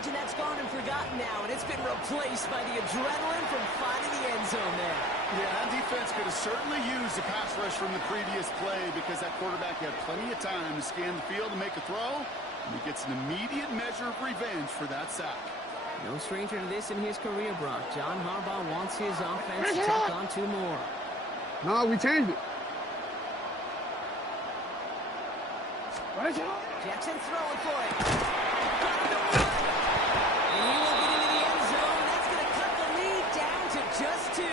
forgotten now, and it's been replaced by the adrenaline from finding the end zone there. Yeah, that defense could have certainly used the pass rush from the previous play because that quarterback had plenty of time to scan the field and make a throw, and he gets an immediate measure of revenge for that sack. No stranger to this in his career, Brock. John Harbaugh wants his offense to take on 2 more. No, we changed it. Jackson throwing for it. And he will get into the end zone. That's going to cut the lead down to just 2.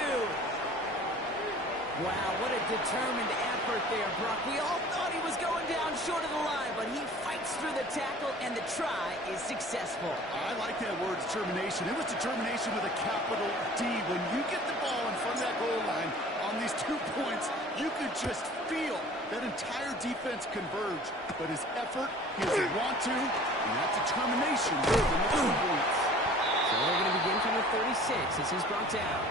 Wow, what a determined effort there, Brock. We all thought he was going down short of the line, but he fights through the tackle, and the try is successful. I like that word, determination. It was determination with a capital D. When you get the ball in front of that goal line on these 2 points, you could just feel that entire defense converge. But his effort, his want to, and that determination gave him the 2 points. So they're going to begin from the 36 as he's brought down.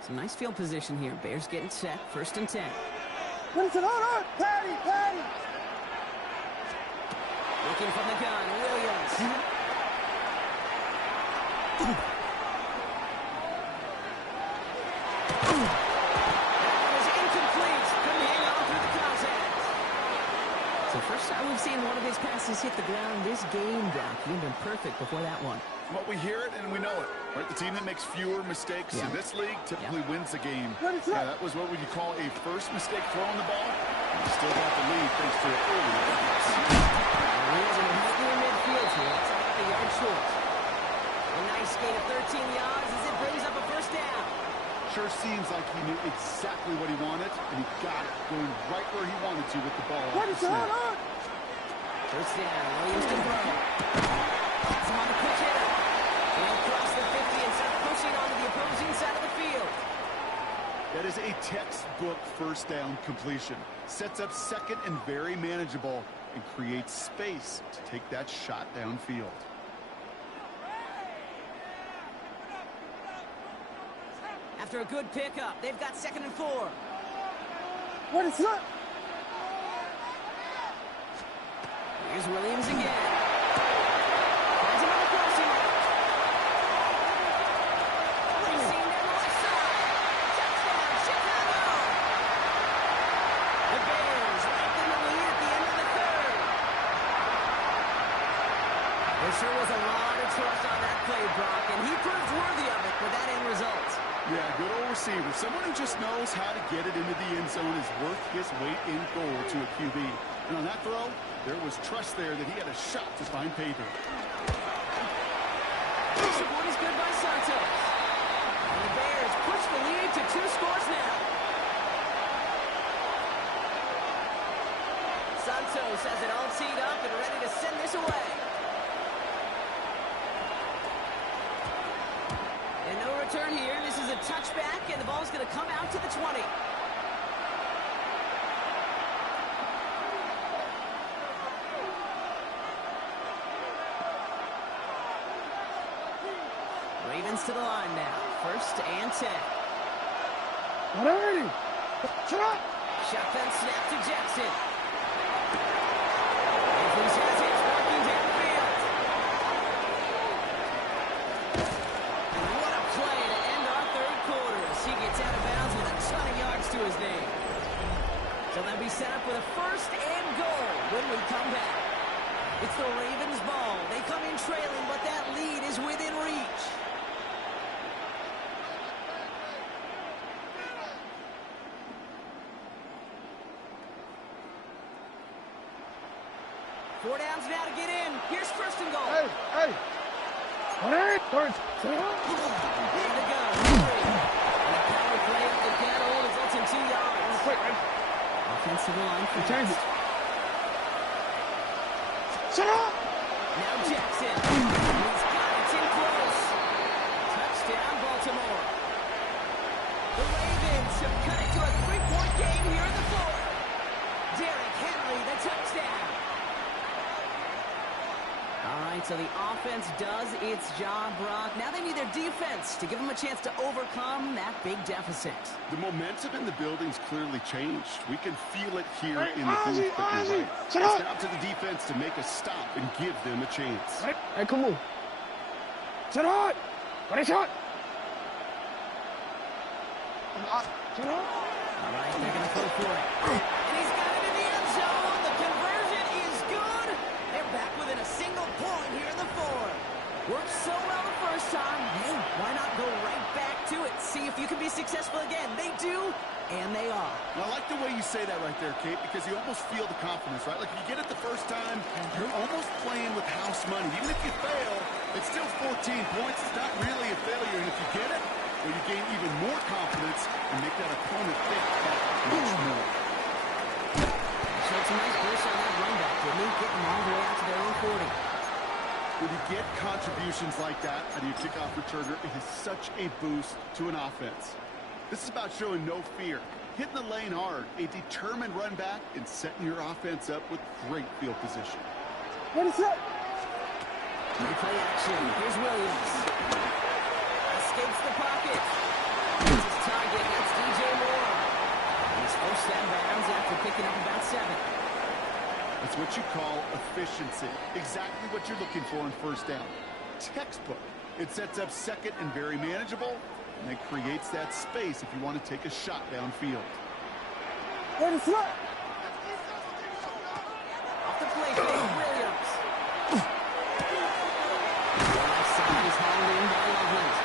Some nice field position here. Bears getting set. 1st and 10. Patty! Looking from the gun, Williams. That was incomplete. Couldn't hang on through the contact. So first time we've seen one of his passes hit the ground this game, Brock. You've been perfect before that one. Well, we hear it and we know it. Right? The team that makes fewer mistakes in this league typically wins the game. Yeah, that was what would you call a first mistake throwing the ball. You still got the lead thanks to an early efforts. Wheels in the heavier midfield here. It's about a yard short. A nice gain of 13 yards as it brings up a 1st down. Sure seems like he knew exactly what he wanted, and he got it going right where he wanted to with the ball. First down. Williams can throw. That's him on the quick hitter. He'll cross the 50 and start pushing onto the opposing side of the field. That is a textbook 1st down completion. Sets up 2nd and very manageable and creates space to take that shot downfield. After a good pickup, they've got 2nd and 4. What is that? Here's Williams again. Finds him on the crossing route. Racing down the left side. Touchdown, Chicago. The Bears right in the lead at the end of the 3rd. There sure was a lot of trust on that play, Brock, and he proved worthy of it with that end result. Yeah, good old receiver. Someone who just knows how to get it into the end zone is worth his weight in gold to a QB. And on that throw, there was trust there that he had a shot to find pay dirt. Support is good by Santos. And the Bears push the lead to 2 scores now. Santos has it all teed up and ready to send this away. And no return here. This is a touchback, and the ball's going to come out to the 20. Ravens to the line now. 1st and 10. Alrighty. Shotgun snap to Jackson. Andrews has it working downfield. And what a play to end our 3rd quarter as he gets out of bounds with a ton of yards to his name. So they'll be set up with a 1st and goal when we come back. It's the Ravens' ball. They come in trailing, but that lead is within reach. Four downs now to get in. Here's 1st and goal. Hey. Alright. Here to go. And a power play up the middle results in 2 yards. Quick, man. Offensive line for Change it. Shut up! Now Jackson. He's got it. It's in close. Touchdown, Baltimore. The Ravens have cut it to a 3-point game here in the 4th. Derrick Henry, the touchdown. All right, right, so the offense does its job, Brock. Now they need their defense to give them a chance to overcome that big deficit. The momentum in the building's clearly changed. We can feel it here in the booth, but you're right. It's down to the defense to make a stop and give them a chance. Hey, come on. Shut up! Ready, shot! Shut up! All right, they're going to go for it. And he's got it in the end zone. The conversion is good. They're back within a single point here in the fourth. Worked so well the first time. Hey, why not go right back to it? See if you can be successful again. They do, and they are. I like the way you say that right there, Kate, because you almost feel the confidence, right? Like if you get it the first time, you're almost playing with house money. Even if you fail, it's still 14 points. It's not really a failure, and if you get it, well, you gain even more confidence and make that opponent think that much more. So it's a nice burst on that run back. They need getting all the way out to their own 40. When you get contributions like that out of your kickoff returner, it is such a boost to an offense. This is about showing no fear, hitting the lane hard, a determined run back, and setting your offense up with great field position. What is that? Replay action. Here's Williams. Escapes the pocket. It's his target. That's DJ Moore. He's forced out of bounds after picking up about 7. That's what you call efficiency. Exactly what you're looking for in first down. Textbook. It sets up second and very manageable, and it creates that space if you want to take a shot downfield. What is that? Off the play fake, Williams. Left side is hauled in by Loveland.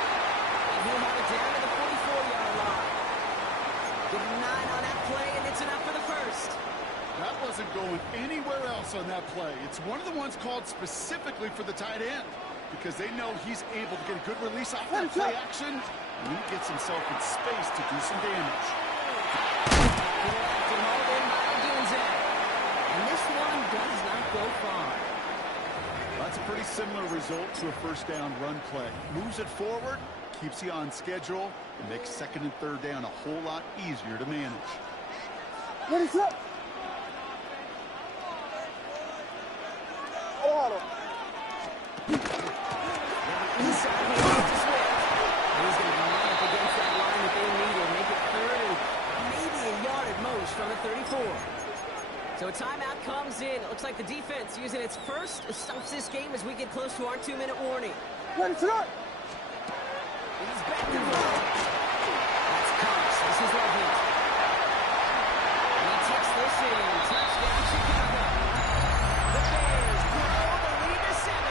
And he'll have it down to the 44-yard line. Give him 9 on that play, and it's enough for the first. That wasn't going anywhere else on that play. It's one of the ones called specifically for the tight end because they know he's able to get a good release off that play action, and he gets himself in space to do some damage. And this one does not go far. That's a pretty similar result to a first down run play. Moves it forward, keeps you on schedule, and makes second and third down a whole lot easier to manage. What is that? Inside he wants to switch. And he's going to line up against that line that they need to make it third and maybe a yard at most from the 34. So a timeout comes in. It looks like the defense using its first stops this game as we get close to our 2-minute warning. What is that? He's back to throw. That's Cox. This is Loveland. And he takes this in. Touchdown Chicago. The Bears grow the lead to 7.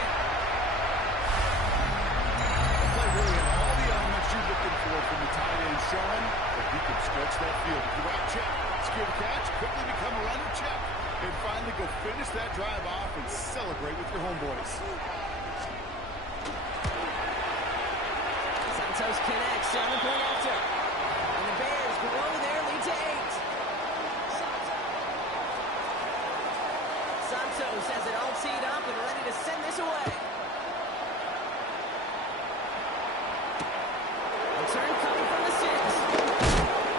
Play really had all the elements you're looking for from the tight end, showing that he can stretch that field. If you route check, secure the catch, quickly become a runner check, and finally go finish that drive off and celebrate with your homeboys. Santos connects on the play after. And the Bears grow their lead to 8. Santos has it all teed up and ready to send this away. Return coming from the 6.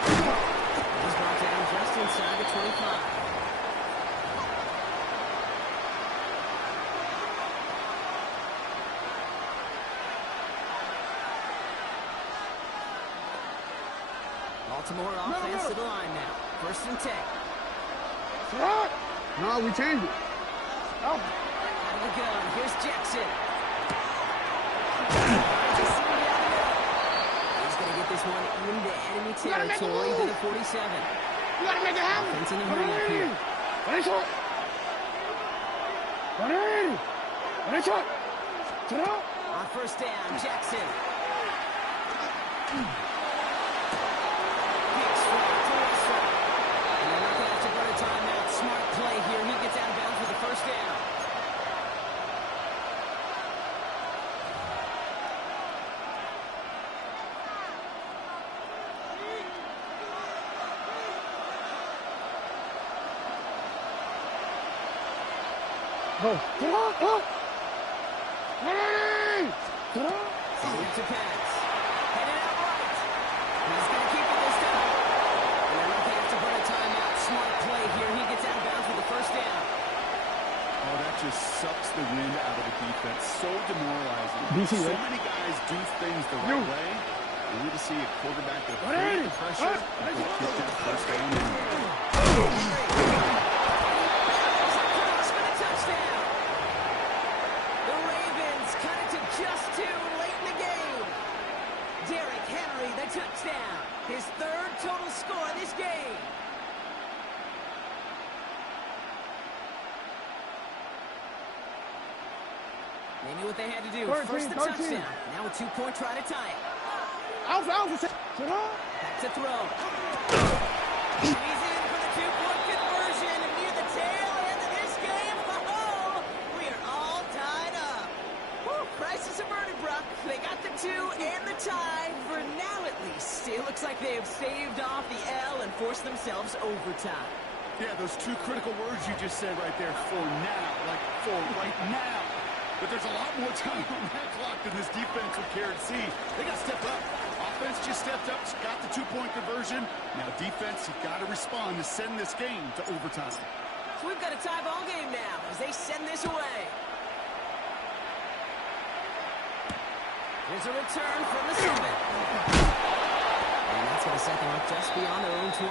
He's brought down just inside the 25. Baltimore offense to the line now. First and 10. No, we changed it. Out of the gun. Here's Jackson. He's going to get this one into enemy territory to the 47. You gotta make it happen. Offense in the hurry up here. Ready, shot. Ready. Ready, shot. Shut up. On first down, Jackson. Picks right to Russell. And they're not going to have to run a timeout. Smart play here. He gets out of bounds for the first down. Go. Get up. Up. Ready. Get up. Sending to pass. Headed out right. He's going to keep it this time. And they're not going to have to run a timeout. Smart play here. He gets out of bounds for the first down. Oh, that just sucks the wind out of the defense. So demoralizing. So many guys do things the right way. We need to see a quarterback that creates the pressure and get that first down. The Ravens cut it to just 2 late in the game. Derrick Henry, the touchdown. His 3rd total score in this game. They knew what they had to do. First the touchdown. Now a 2-point try to tie it. Back to throw. He's in for the 2-point conversion near the tail end of this game. Oh, we are all tied up. Woo, crisis averted, Brock. They got the 2 and the tie. For now, at least. It looks like they have saved off the L and forced themselves overtime. Yeah, those 2 critical words you just said right there, for now, like for right now. But there's a lot more time on that clock than this defense would care to see. They got to step up. Offense just stepped up, got the 2-point conversion. Now defense, you've got to respond to send this game to overtime. So we've got a tie ball game now as they send this away. Here's a return from the 7. And that's going to set them up just beyond their own 20.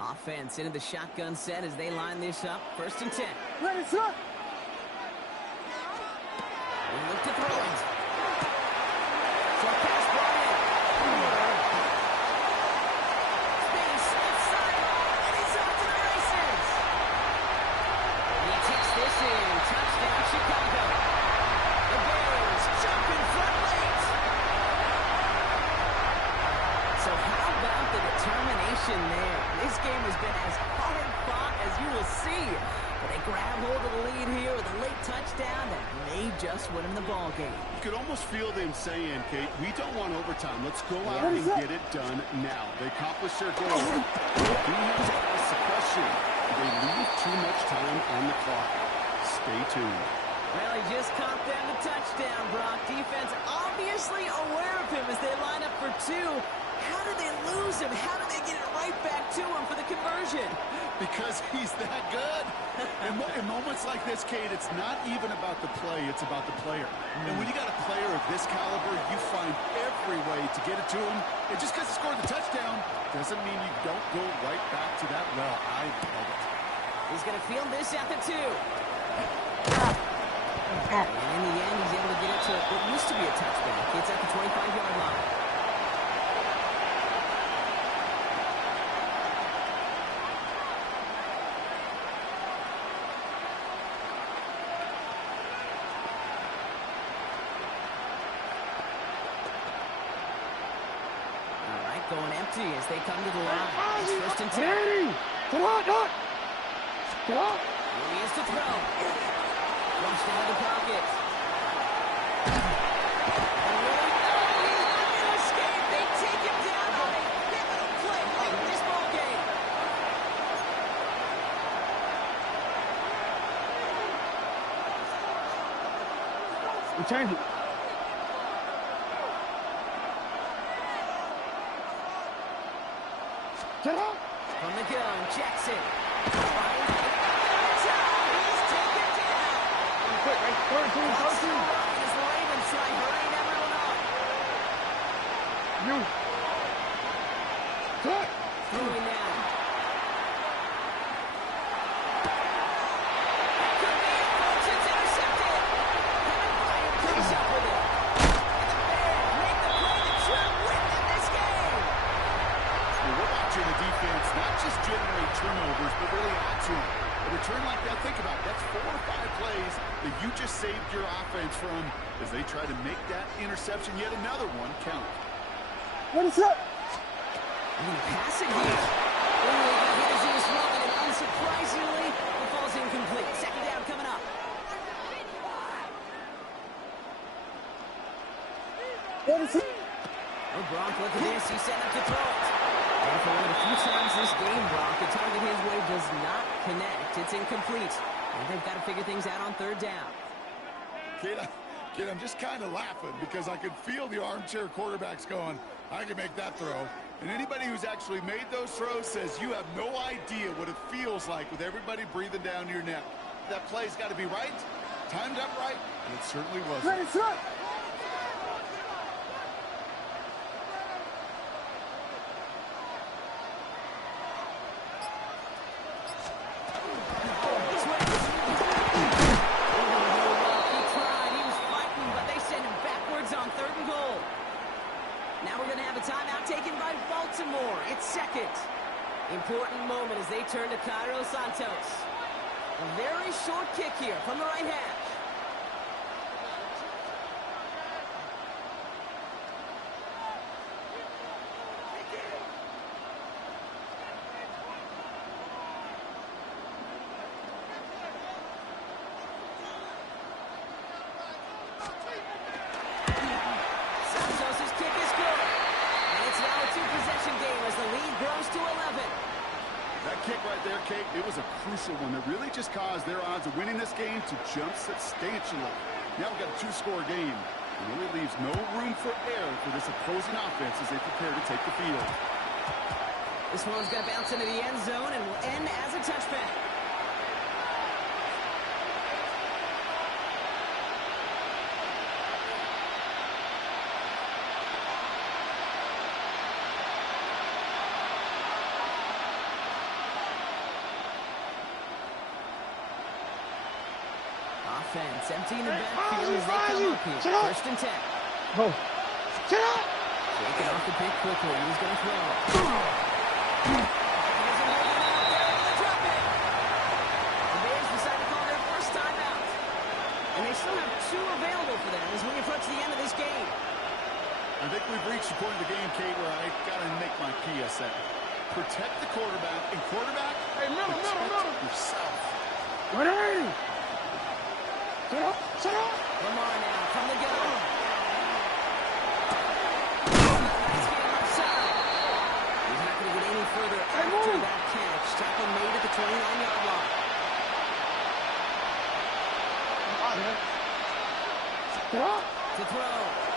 Offense into the shotgun set as they line this up. 1st and 10. Ready, set. We look to throw it. Short pass brought in. Space, left sideline, and he's off to the races. He takes this in. Touchdown, Chicago. The Bears jump in front late. So how about the determination there? This game has been as hard-fought as you will see. But they grab hold of the lead here with a late touchdown that may just win them the ball game. You could almost feel them saying, Kate, we don't want overtime. Let's go out and get it done now. They accomplished their goal. They do have to ask the question. They leave too much time on the clock. Stay tuned. Well, he just caught them the touchdown, Brock. Defense obviously aware of him as they line up for 2. How did they lose him? How did they get it right back to him for the conversion? Because he's that good. In moments like this, Kate, it's not even about the play, it's about the player. And when you got a player of this caliber, you find every way to get it to him. And just because he scored the touchdown doesn't mean you don't go right back to that well. I love it. He's going to field this at the 2. And in the end, he's able to get it to what used to be a touchback. It's at the 25-yard line. Going empty as they come to the line. It's 1st and 10. Come on, Doc. Come on. Here he is to throw. Flushed out of the pocket. And really, he's not going to escape. They take him down on a pivotal play late in this ball game. Return it. From the gun, Jackson. He's taken down. Quick, right? 13. As the Ravens try hurrying everyone up. You. Cut. Throwing now. Could be it, folks. It's intercepted. Kevin Bryant comes up with it. And the Bears make the play that should win them this game. We're watching the defense not just generate turnovers, but really add to them. A return like that, think about it. That's 4 or 5 plays that you just saved your offense from as they try to make that interception, yet another one, count. What is that? Passing here. He hit his ears wrong, and unsurprisingly, it falls incomplete. 2nd down coming up. What is it? Oh, Gronk, look at this. He's setting up to throw it. And for one of the few times this game, Brock, the target his way does not connect. It's incomplete. And they've got to figure things out on third down. Kid, I'm just kind of laughing because I could feel the armchair quarterbacks going, I can make that throw. And anybody who's actually made those throws says you have no idea what it feels like with everybody breathing down your neck. That play's got to be right, timed up right, and it certainly wasn't. Ready, set. It's second. Important moment as they turn to Cairo Santos. A very short kick here from the right hash. Santos' kick is good. And it's now a two-possession game as the lead grows to 11. That kick right there, Kate, it was a crucial one that really just caused their odds of winning this game to jump substantially. Now we've got a two-score game. It really leaves no room for error for this opposing offense as they prepare to take the field. This one's going to bounce into the end zone and will end as a touchback. Offense emptying the backfield as they come up here. First and 10. Go. Sit up. Taking off the pick quickly. He's going to throw. The Bears decide to call their first timeout. And they still have two available for them as we approach the end of this game. I think we've reached the point of the game, Kate, where I got to make my PSA. Protect the quarterback. And quarterback, Hey, middle. yourself. Ready. Sit up. Lamar now from the gun. Nice game upside. He's not going to get any further after that catch. Tackle made at the 29-yard line. Sit up. To throw.